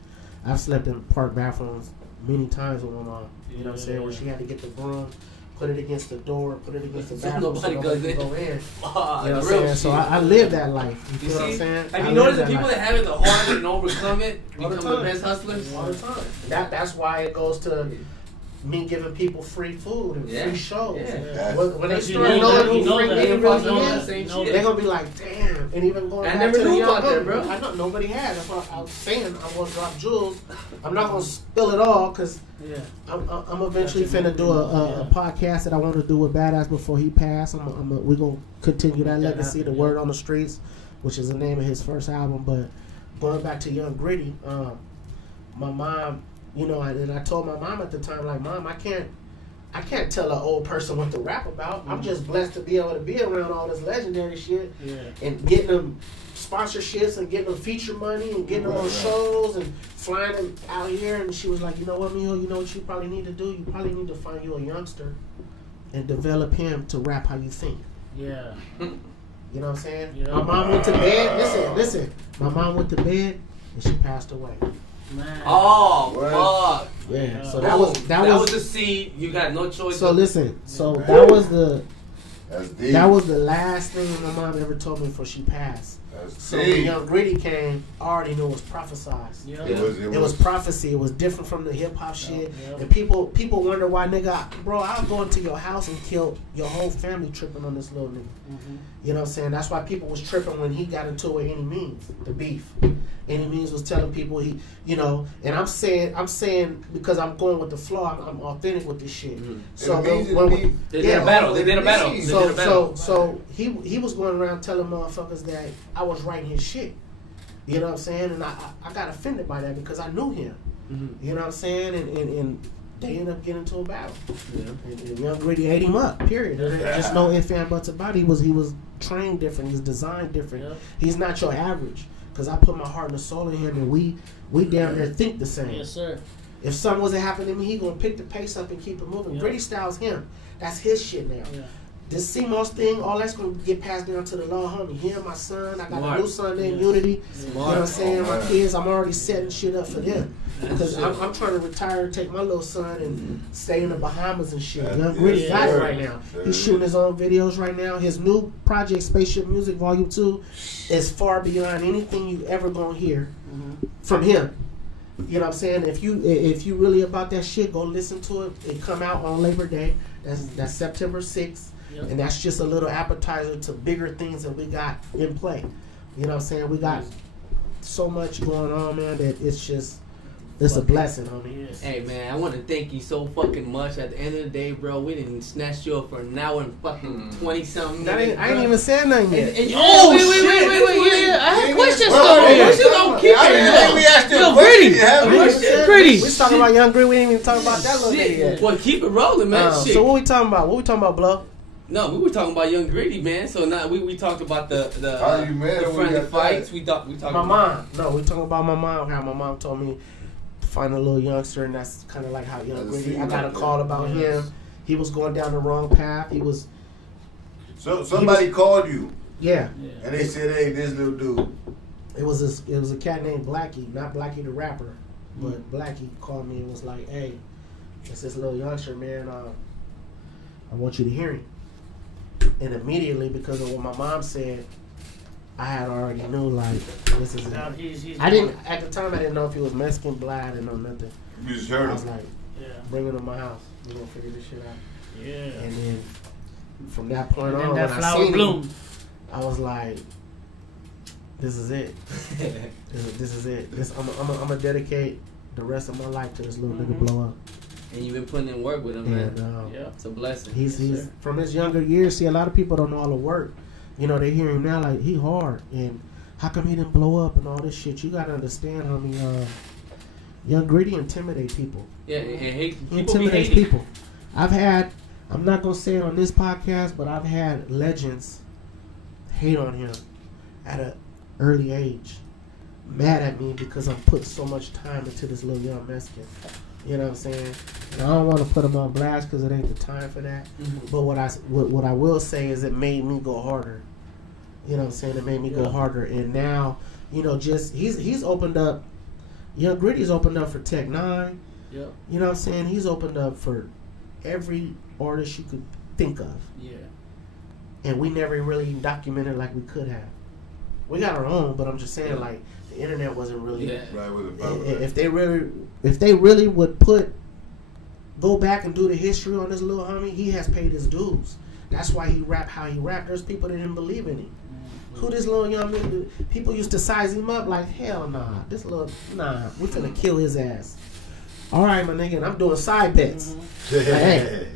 I've slept in park bathrooms many times with my mom. You know what I'm saying? Where she had to get the broom, put it against the door, put it against the bathroom so nobody could go in. You know what I'm saying? So I live that life. You feel what I'm saying? Have you noticed that people that have it the hardest and overcome it become the best hustlers? All the time. That's why it goes to me giving people free food and free shows. Yeah. When they start knowing who Frank Nitty really is, they're gonna be like, damn. And even going back to the young that, bro. I know nobody has. That's why I was saying I'm gonna drop jewels. I'm not gonna spill it all because I'm eventually finna do a podcast that I want to do with Badass before he passed. We're gonna continue that legacy, the Word on the Streets, which is the name of his first album. But going back to Young Gritty, my mom. You know, and I told my mom at the time, like, Mom, I can't tell an old person what to rap about. I'm just blessed to be able to be around all this legendary shit and getting them sponsorships and getting them feature money and getting them on shows and flying them out here. And she was like, you know what, Mijo, you know what you probably need to do? You probably need to find you a youngster and develop him to rap how you think. Yeah. You know what I'm saying? Yeah. My mom went to bed. Listen. My mom went to bed and she passed away. Man. Oh, fuck. Yeah. So that was the seed. You got no choice. So listen. So that was the That's deep. That was the last thing my mom ever told me before she passed. That's So when Young Gritty came, I already knew it was prophesied. Yeah. It was prophecy. It was different from the hip hop shit. And people wonder why, nigga, bro, I'll go into your house and kill your whole family tripping on this little nigga. Mm-hmm. You know what I'm saying? That's why people was tripping when he got into it with Any Means, the beef. Any Means was telling people he, you know, and I'm saying because I'm going with the flow, I'm authentic with this shit. Mm-hmm. So they did a battle. So he was going around telling motherfuckers that I was writing his shit. You know what I'm saying? And I got offended by that because I knew him. Mm-hmm. You know what I'm saying? And they ended up getting into a battle. Yeah. And Young Gritty ate him up, period. Just no ifs, ands, buts about it. He was trained different. He was designed different. Yeah. He's not your average. Because I put my heart and soul in him, and we down there think the same. Yes, sir. If something was to happen to me, he gonna pick the pace up and keep it moving. Gritty style's him. That's his shit now. Yeah. This CMOS thing, all that's gonna get passed down to the little homie. Him, my son. I got a new son named Unity. You know what I'm saying? My kids, I'm already setting shit up for them. Because I'm trying to retire and take my little son and stay in the Bahamas and shit. Young Gritty got it right now. He's shooting his own videos right now. His new project, Spaceship Music Volume 2, is far beyond anything you ever gonna hear from him. You know what I'm saying? If you really about that shit, go listen to it. It come out on Labor Day. That's September 6th. Yep. And that's just a little appetizer to bigger things that we got in play. You know what I'm saying? We got so much going on, man, that it's a blessing, homie. Hey, man, I want to thank you so fucking much. At the end of the day, bro, we didn't snatch you up for an hour and fucking 20-something minutes. I ain't even said nothing yet. Wait. Yeah. I had questions started. We asked you a question. Gritty. We talking about Young Gritty. We ain't even talking about that little nigga yet. Well, keep it rolling, man. So what we talking about? What we talking about, Blow? No, we were talking about Young Gritty, man. So now we talked about the How you mad the when we friendly got fights. that? We talked My about mom. No, we talking about my mom. How my mom told me to find a little youngster, and that's kind of like how Young Gritty. I got a call about him. He was going down the wrong path. He was. So somebody called you, Yeah. and they said, "Hey, this little dude." It was a cat named Blackie, not Blackie the rapper, but Blackie called me and was like, "Hey, it's this little youngster, man. I want you to hear him." And immediately, because of what my mom said, I had already knew like this is. Now he's I didn't at the time. I didn't know if he was Mexican, black. I didn't know nothing. You just heard I was him. like, Yeah. "Bring him to my house. We're gonna figure this shit out." Yeah. And then from that point And on, then that when I flower seen him, bloomed. I was like, "This is it. This is it. I'm gonna dedicate the rest of my life to this little nigga blow up." and you've been putting in work with him, man. And Yeah. It's a blessing. he's from his younger years. See, a lot of people don't know all the work. You know, they hear him now like he hard, and how come he didn't blow up and all this shit? You gotta understand, homie. Young Gritty intimidate people. Yeah, and He people be intimidates hating. people. I'm not gonna say it on this podcast, but I've had legends hate on him at an early age, mad at me because I'm putting so much time into this little young Mexican. You know what I'm saying? And I don't want to put him on blast because it ain't the time for that. Mhm. But what I will say is it made me go harder. You know what I'm saying? It made me go harder. And now, you know, just he's opened up. Young Gritty's opened up for Tech Nine. Yep. You know what I'm saying? He's opened up for every artist you could think of. Yeah. And we never really documented like we could have. We got our own, but I'm just saying, like, the internet wasn't really. Yeah. Right with the If they really would go back and do the history on this little homie, he has paid his dues. That's why he rap how he rap. There's people that didn't believe in him. Who this little young nigga? People used to size him up like, hell nah. We finna kill his ass. All right, my nigga, and I'm doing side bets. Hey,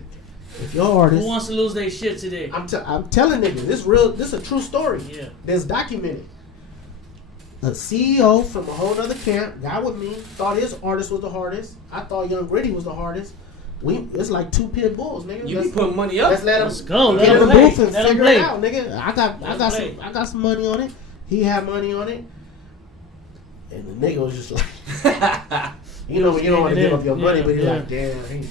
if your artist, Who wants to lose their shit today? I'm telling niggas, this real. This a true story. Yeah. That's documented. A CEO from a whole other camp got with me, thought his artist was the hardest. I thought Young Gritty was the hardest. It's like two pit bulls, nigga. You be putting money up. Let's let him Let's go. get Let in him the play. booth and Let him figure play. it out, nigga. I got some money on it. He had money on it, and the nigga was just like, you know, when you don't want to give up your money, but you're like, damn,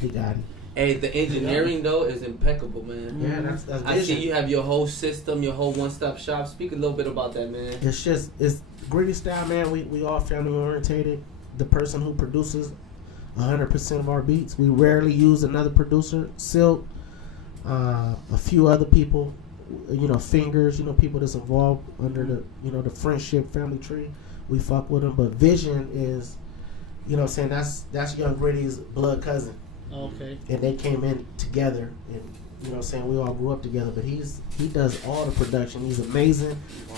he got it. Hey, the engineering though is impeccable, man. Yeah, that's I vision. see you have your whole system, your whole one-stop shop. Speak a little bit about that, man. It's Gritty style, man. We all family orientated. The person who produces 100% of our beats. We rarely use another producer. Silk, a few other people, you know, Fingers, you know, people that's involved under the, you know, the friendship family tree. We fuck with them, but Vision is, you know what I'm saying, that's Young Gritty's blood cousin. Okay. And they came in together, and you know what I'm saying, we all grew up together, but he does all the production. He's amazing,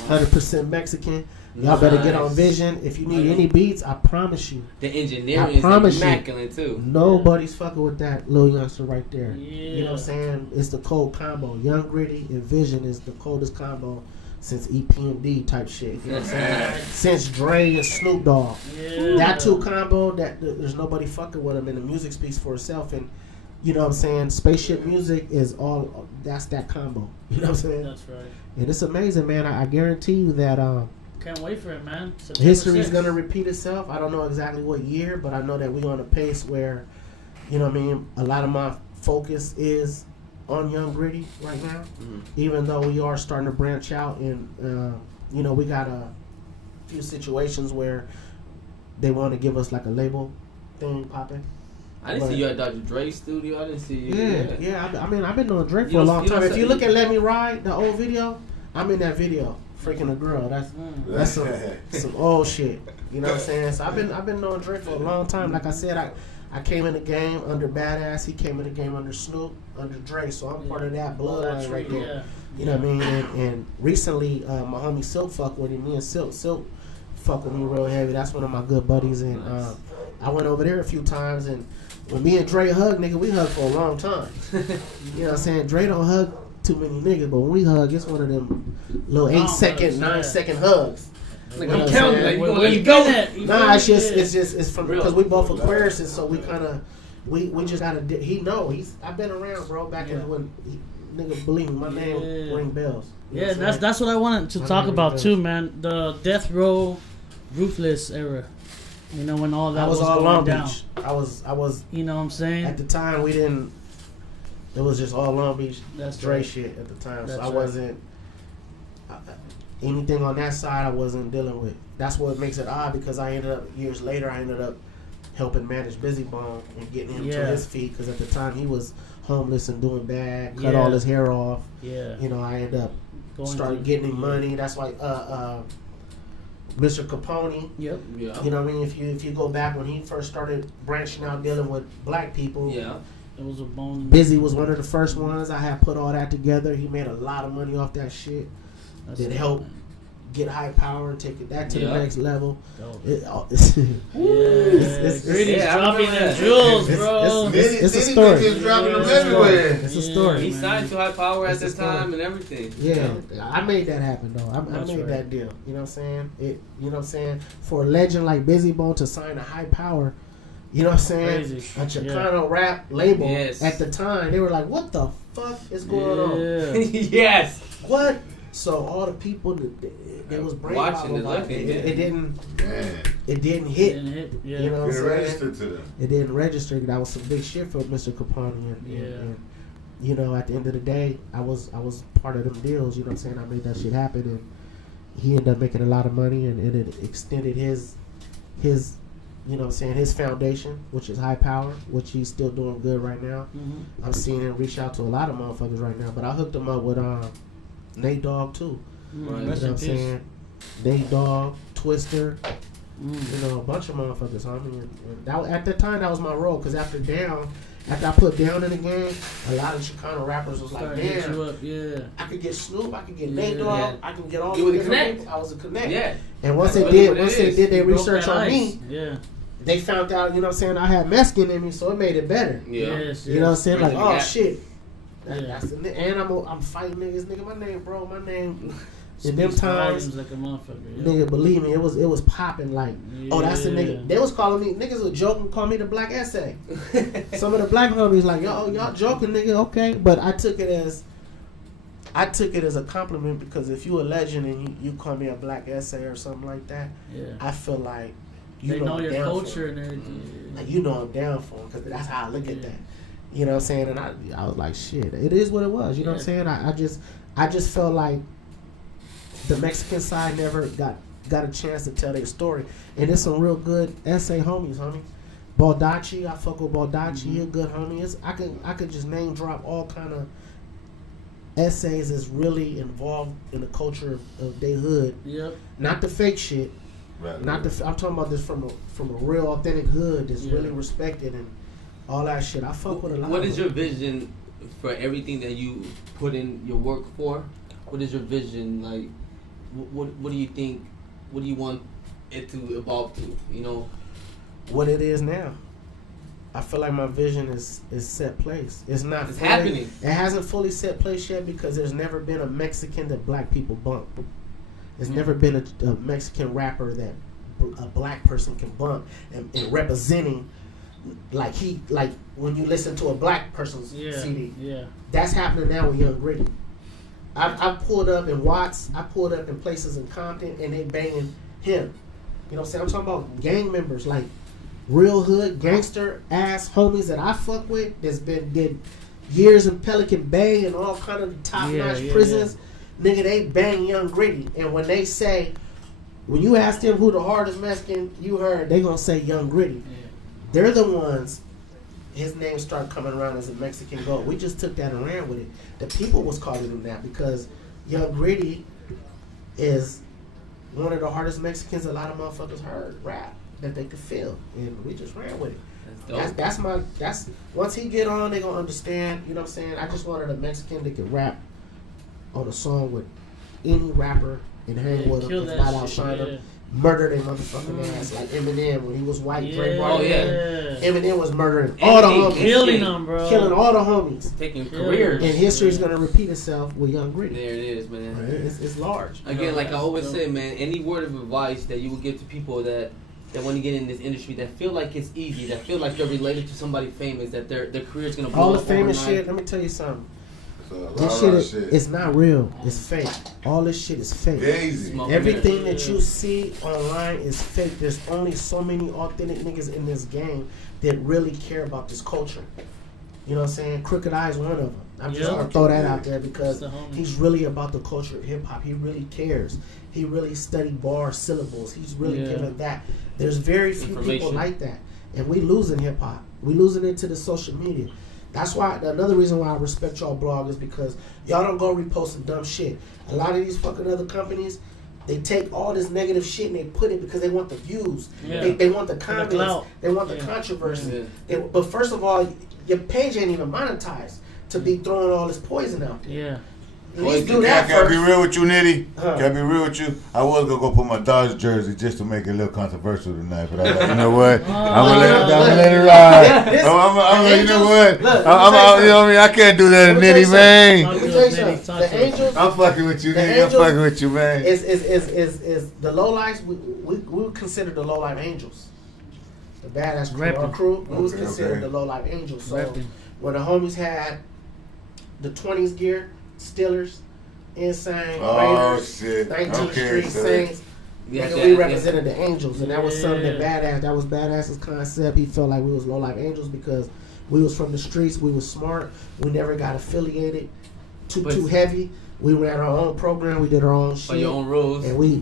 100% Mexican. Y'all better get on Vision. If you need any beats, I promise you. The engineering I promise is you. immaculate too. Nobody's fucking with that little youngster right there. Yeah. You know what I'm saying? It's the cold combo. Young Gritty and Vision is the coldest combo since EPMD type shit. You know what I'm saying? Since Dre and Snoop Dogg. Yeah. That two combo, that there's nobody fucking with them, and the music speaks for itself. And you know what I'm saying? Spaceship music is all, that's that combo. You know what I'm saying? That's right. And it's amazing, man. I guarantee you that Can't wait for it, man. history is 6th. going to repeat itself. I don't know exactly what year, but I know that we're on a pace where, you know what I mean, a lot of my focus is on Young Gritty right now, even though we are starting to branch out. And, you know, we got a few situations where they want to give us like a label thing popping. I didn't see you at Dr. Dre's studio. I didn't see you. Yeah. I mean, I've been doing Drake for You a don't- long you don't time. If say- you look at Let Me Ride, the old video, I'm in that video, freaking a girl. That's some old shit. You know what I'm saying? So I've been knowing Drake for a long time. Like I said, I came in the game under Badass. He came in the game under Snoop, under Dre. So I'm part of that bloodline right there. Yeah. You know what I mean? And recently, my homie Silk fuck with him. Me and Silk fuck with me real heavy. That's one of my good buddies. And I went over there a few times, and when me and Dre hug, nigga, we hug for a long time. You know what I'm saying? Dre don't hug too many niggas, but when we hug, it's one of them little 8-second, 9-second hugs. Like, You know I'm what counting. saying? Like, you Where gonna let you me go? been at? You Nah, feel me? it's from because we both Aquarius, and so we kind of we just gotta. He know I've been around, bro. Back in when nigga, believe me, my name ring bells. You know Yeah, what I'm that's what I wanted to My talk name about is too, man. The death row, ruthless era. You know, when all that I was all going Long down. Beach. I was. You know what I'm saying? At the time, we didn't. It was just all Long Beach That's Dre right. shit at the time. That's So I right. wasn't. Anything on that side, I wasn't dealing with. That's what makes it odd because years later, I ended up helping manage Busy Bone and getting him to his feet because at the time he was homeless and doing bad, cut all his hair off. Yeah. You know, I ended up started through- getting him money. That's why Mr. Capone. Yeah. You know what I mean? If you go back when he first started branching out dealing with black people. Yeah. It was a bone. Busy was one of the first ones. I had put all that together. He made a lot of money off that shit. That helped get High Power and take that to the next level. Gritty's dropping them jewels, bro. It's a story. Just dropping them everywhere. It's a story. He signed to High Power at the time and everything. Yeah, I made that happen though. I made that deal. You know what I'm saying? You know what I'm saying? For a legend like Busy Bone to sign a High Power, you know what I'm saying? Crazy. A Chicano rap label Yes. at the time, they were like, "What the fuck is going on?" Yes. What? So all the people that was Watching and looking, it didn't hit. Didn't hit. Yeah. You know what I'm It saying? registered to them. It didn't register. That was some big shit for Mr. Capone. And, you know, at the end of the day, I was part of them deals. You know what I'm saying? I made that shit happen, and he ended up making a lot of money, and it extended his you know what I'm saying, his foundation, which is High Power, which he's still doing good right now. Mm-hmm. I'm seeing him reach out to a lot of motherfuckers right now, but I hooked him up with Nate Dogg too. Right. You know what I'm saying? Nate Dogg, Twister, you know, a bunch of motherfuckers, homie. And that, at the time, that was my role, because after I put Down in the game, a lot of Chicano rappers was like, damn, I could get Snoop, I could get Nate Dogg, I can get all You were the the different connect. people. I was a connect. Yeah. And once That's they really did their Broke research that on ice. me, they found out, you know what I'm saying, I had Mexican in me, so it made it better. Yeah. Yes, You know what I'm saying? Like, Bridging the oh gap. shit. Yeah. That's and I'm fighting niggas, nigga. My name, bro. My name. In them Speaks times, volumes like a motherfucker. nigga, believe me, it was popping like, oh, that's the Yeah. nigga. They was calling me, niggas was joking, call me the Black Essay. Some of the black homies like, y'all joking, nigga, okay. But I took it as a compliment because if you a legend and you call me a Black Essay or something like that, I feel like They know I'm your down culture for and it. everything. Like, you know I'm down for him because that's how I look at that. You know what I'm saying? And I was like, shit, it is what it was. You know what I'm saying? I just felt like the Mexican side never got a chance to tell their story. And there's some real good essay homies, homie. Baldacci, I fuck with Baldacci, he a good homie. I could just name drop all kind of essays that's really involved in the culture of their hood. Yep. Not the fake shit. Right. I'm talking about this from a real authentic hood that's really respected and all that shit. I fuck with a lot. What of is them. your vision for everything that you put in your work for? What is your vision like? What do you think? What do you want it to evolve to? You know, what it is now? I feel like my vision is set place. It's not. It's fully, happening. It hasn't fully set place yet because there's never been a Mexican that black people bump. There's never been a Mexican rapper that a black person can bump and representing like when you listen to a black person's CD. Yeah. That's happening now with Young Gritty. I pulled up in Watts. I pulled up in places in Compton, and they banging him. You know what I'm saying? I'm talking about gang members, like real hood gangster ass homies that I fuck with. That's did years in Pelican Bay and all kind of top notch prisons. Nigga, they bang Young Gritty, and when they say, when you ask them who the hardest Mexican you heard, they gonna say Young Gritty. They're the ones. His name started coming around as a Mexican goat. We just took that and ran with it. The people was calling him that because Young Gritty is one of the hardest Mexicans a lot of motherfuckers heard rap that they could feel, and we just ran with it. That's once he get on, they gonna understand. You know what I'm saying? I just wanted a Mexican that could rap on a song with any rapper and hang with him, and flat out shine him. Murder their motherfucking ass like Eminem when he was white. Eminem was murdering all the homies, killing them, bro, killing all the homies, taking careers. And history's gonna repeat itself with Young Gritty. There it is, man. It's large. Again, like I always say, man, any word of advice that you would give to people that want to get in this industry, that feel like it's easy, that feel like they're related to somebody famous, that their career's gonna blow all the up famous overnight. shit. Let me tell you something. This shit is not real. It's fake. All this shit is fake. Daisy. Everything that you see online is fake. There's only so many authentic niggas in this game that really care about this culture. You know what I'm saying? Crooked Eye is one of them. I'm just gonna throw that out there because he's really about the culture of hip hop. He really cares. He really studied bar syllables. He's really given that. There's very few people like that, and we losing hip hop. We losing it to the social media. That's why another reason why I respect y'all blog is because y'all don't go reposting dumb shit. A lot of these fucking other companies, they take all this negative shit and they put it because they want the views. Yeah. They want the comments. They want the controversy. But first of all, your page ain't even monetized to be throwing all this poison out there. Yeah. At least do that Can I first. be real with you, Nitty? Can I be real with you? I was gonna go put my Dodgers jersey just to make it a little controversial tonight, but I was like, you know what? I'm gonna let it ride. You know what? You know what I mean? I can't do that, Nitty, man. Let me tell you something. The Angels. I'm fucking with you, Nitty. I'm fucking with you, man. Is the lowlights? We would consider the lowlife Angels. The badass crew, our crew. We was considered the lowlife Angels. So when the homies had the 20s gear. Steelers, Insane, Raiders, 19th Street Saints. We represented the Angels, and that was something that badass. That was Badass's concept. He felt like we was low life angels because we was from the streets. We was smart. We never got affiliated too heavy. We ran our own program. We did our own shit. By your own rules. And we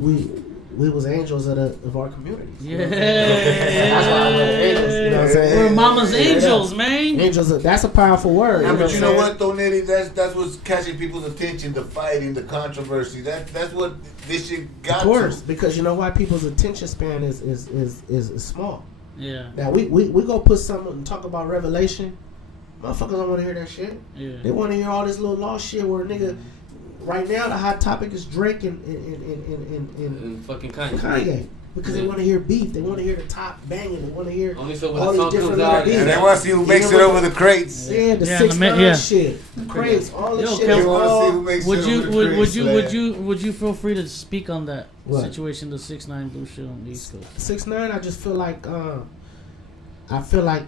was angels of our communities. Yeah. That's why I love angels. You know what I'm saying? We're mama's angels, man. Angels. That's a powerful word. Yeah, but you know what though, Nitty? That's what's catching people's attention. The fighting, the controversy. That's what this shit got. Of course, because you know why people's attention span is small. Yeah. Now we go put something and talk about Revelation. Motherfuckers don't want to hear that shit. Yeah. They want to hear all this little lost shit where a nigga. Right now, the hot topic is Drake and fucking Kanye. Because they want to hear beef. They want to hear the top banging. They want to hear only so when all the these song different comes out, beats. And they want to see who makes it over the crates. Yeah, the 6ix9ine shit, the crates, all this shit. They want to see who makes it over the crates. Would you feel free to speak on that situation, the 6ix9ine blue shit on the East Coast? 6ix9ine, I just feel like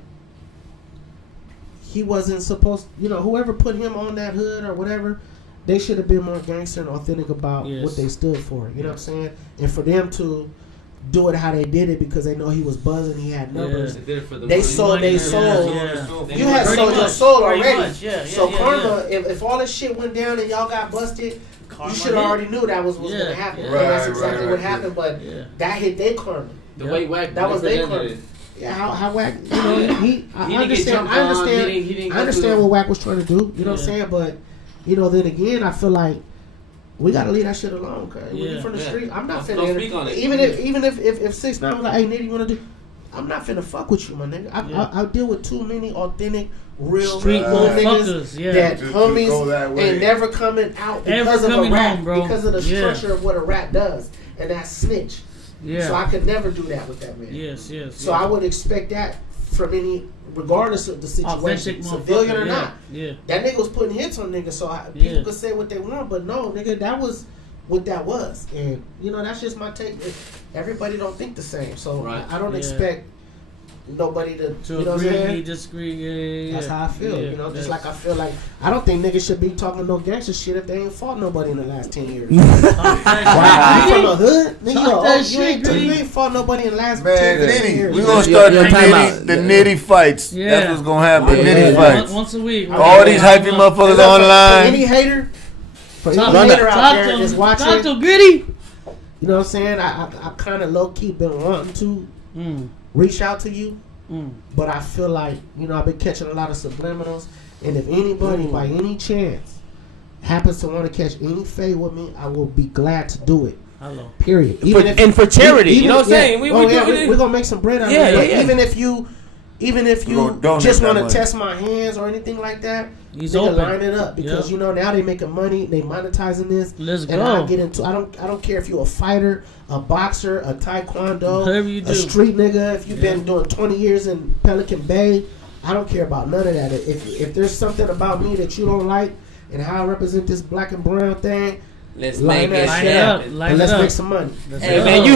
he wasn't supposed. You know, whoever put him on that hood or whatever. They should have been more gangster and authentic about what they stood for. You know what I'm saying? And for them to do it how they did it because they know he was buzzing, he had numbers. They sold their soul. You had sold your soul already. So karma, if all this shit went down and y'all got busted, you should have already knew that was going to happen. And that's exactly what happened. But that hit their karma. The way Wack that was their karma. Yeah, how Wack, you know, I understand what Wack was trying to do. You know what I'm saying? But you know, then again, I feel like we gotta leave that shit alone. Cause when you from the street, I'm not finna. Speak on it. Even if 6ix9ine was like, "Hey, Nitty, you wanna do?" I'm not finna fuck with you, my nigga. I deal with too many authentic, real street niggas that homies ain't never coming out because of a rap, because of the structure of what a rap does, and that's snitch. Yeah. So I could never do that with that man. Yes. So I would expect that from any, regardless of the situation, civilian or not. Yeah. That nigga was putting hits on niggas, so people could say what they want, but no, nigga, that was what that was. And, you know, that's just my take. Everybody don't think the same, so I don't expect nobody to you know agree, what I'm saying? disagree. That's how I feel, you know, just like I feel like I don't think niggas should be talking no gangster shit if they ain't fought nobody in the last 10 years. You from a hood? Nigga, you ain't fought nobody in the last 10 years. We gonna start the nitty fights. That's what's gonna happen. Nitty fights. Once a week. All these hypey motherfuckers online. For any hater out there that's watching, talk to Gritty. You know what I'm saying? I kind of low key been wanting to reach out to you, but I feel like, you know, I've been catching a lot of subliminals, and if anybody by any chance happens to want to catch any fade with me, I will be glad to do it. Hello. Period. And for charity, you know what I'm saying? We're gonna make some bread out of it. But even if you just want to test my hands or anything like that, you can line it up because you know now they making money, they monetizing this. Let's and go. I get into I don't care if you're a fighter, a boxer, a taekwondo, whatever you do. A street nigga. If you've been doing 20 years in Pelican Bay, I don't care about none of that. If there's something about me that you don't like and how I represent this black and brown thing, let's line make it happen. Line Let's it up. make some money. Hey man, you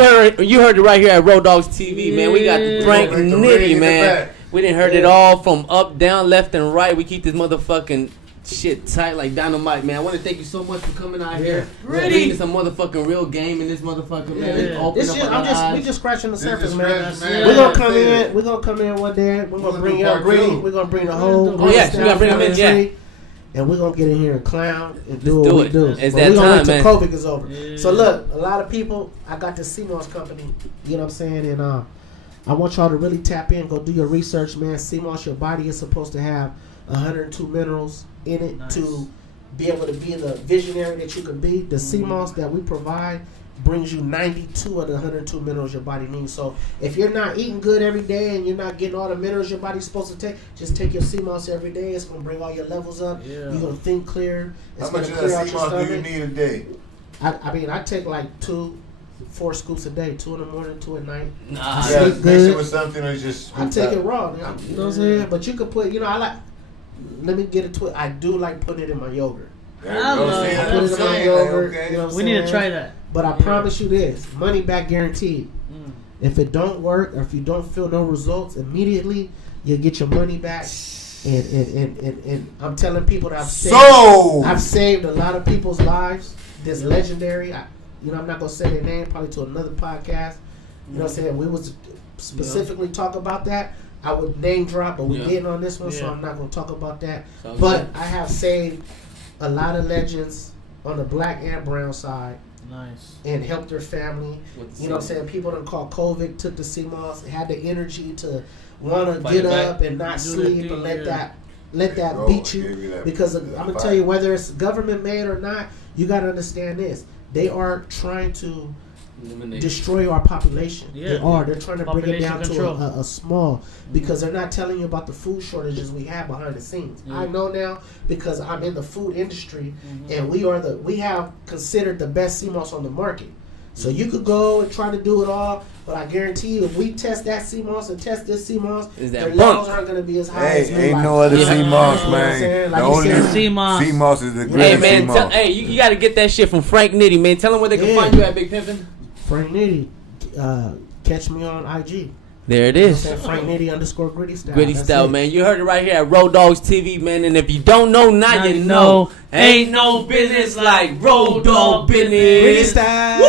heard it right here at Rowdoggs TV, man. We got the Frank Nitty, man. We done heard it all from up, down, left, and right. We keep this motherfucking shit tight like dynamite, man. I want to thank you so much for coming out here. Ready? Bringing some motherfucking real game in this motherfucker, man. Yeah. Open This up shit, our eyes. we just scratching the surface, is man. scratching, man. We're gonna Yeah. come in. We're gonna come in one day. We're gonna bring Young Greedy. We're gonna bring the whole. Oh, yeah, we gotta bring 'em in, yeah. And we're gonna get in here and clown and do Let's what do we it. do. It's But that we're gonna time, wait till man. COVID is over. Yeah. So look, a lot of people. I got this CMOS company. You know what I'm saying? And I want y'all to really tap in. Go do your research, man. CMOS, your body is supposed to have 102 minerals in it Nice. to be able to be the visionary that you can be. The CMOS that we provide brings you 92 of the 102 minerals your body needs. So if you're not eating good every day and you're not getting all the minerals your body's supposed to take, just take your CMOS every day. It's going to bring all your levels up. Yeah. You're going to think clear. It's How much gonna of clear that out your CMOS do you stomach. need a day? I mean, I take like 4 scoops a day, 2 in the morning, 2 at night. Nah, I Yeah, sleep mix it good. with something or just. I take it raw. You know what I'm saying? But you could put, I like, let me get into it. I do like putting it in my yogurt. There you I go. love See, it. that's I what put I'm it in my saying. yogurt. Okay. You know what I'm We need to saying? try that. But I promise you this, money back guaranteed. Mm. If it don't work or if you don't feel no results immediately, you'll get your money back. And I'm telling people that I've saved a lot of people's lives. This legendary, I'm not gonna say their name, probably to another podcast. You know what I'm saying? We was specifically talk about that. I would name drop, but we didn't on this one, so Yeah. I'm not gonna talk about that. Sounds But good. I have saved a lot of legends on the black and brown side Nice. and helped their family. With the You know what I'm CMOS. saying? People that call COVID, took the CMOS, had the energy to want to Fight get it back. up and not Do sleep that and thing, let that Oh, beat I you. gave you that- Because that I'm gonna fight. tell you, whether it's government made or not, you gotta understand this. They are trying to Eliminate. destroy our population. Yeah. They are. They're trying to bring it Population down control. to a small, because they're not telling you about the food shortages we have behind the scenes. Yeah. I know now because I'm in the food industry, Mm-hmm. and we have considered the best CMOS on the market. So you could go and try to do it all, but I guarantee you, if we test that CMOS and test this CMOS, Is their that levels bunk? aren't going to be as high Hey, as ain't like- no other Yeah. CMOS, You know what I'm man. saying? Like The you only said, CMOS. CMOS is the Hey greatest man, CMOS. you gotta get that shit from Frank Nitty, man. Tell him where they can Yeah. find you at, Big Pimpin'. Frank Nitty, catch me on IG. There it You know what I'm is. saying? Frank Nitty _gritty style. Gritty That's style, it. man. You heard it right here at Rowdoggs TV, man. And if you don't know, now you know. Ain't no business like Road Dog business. Gritty style.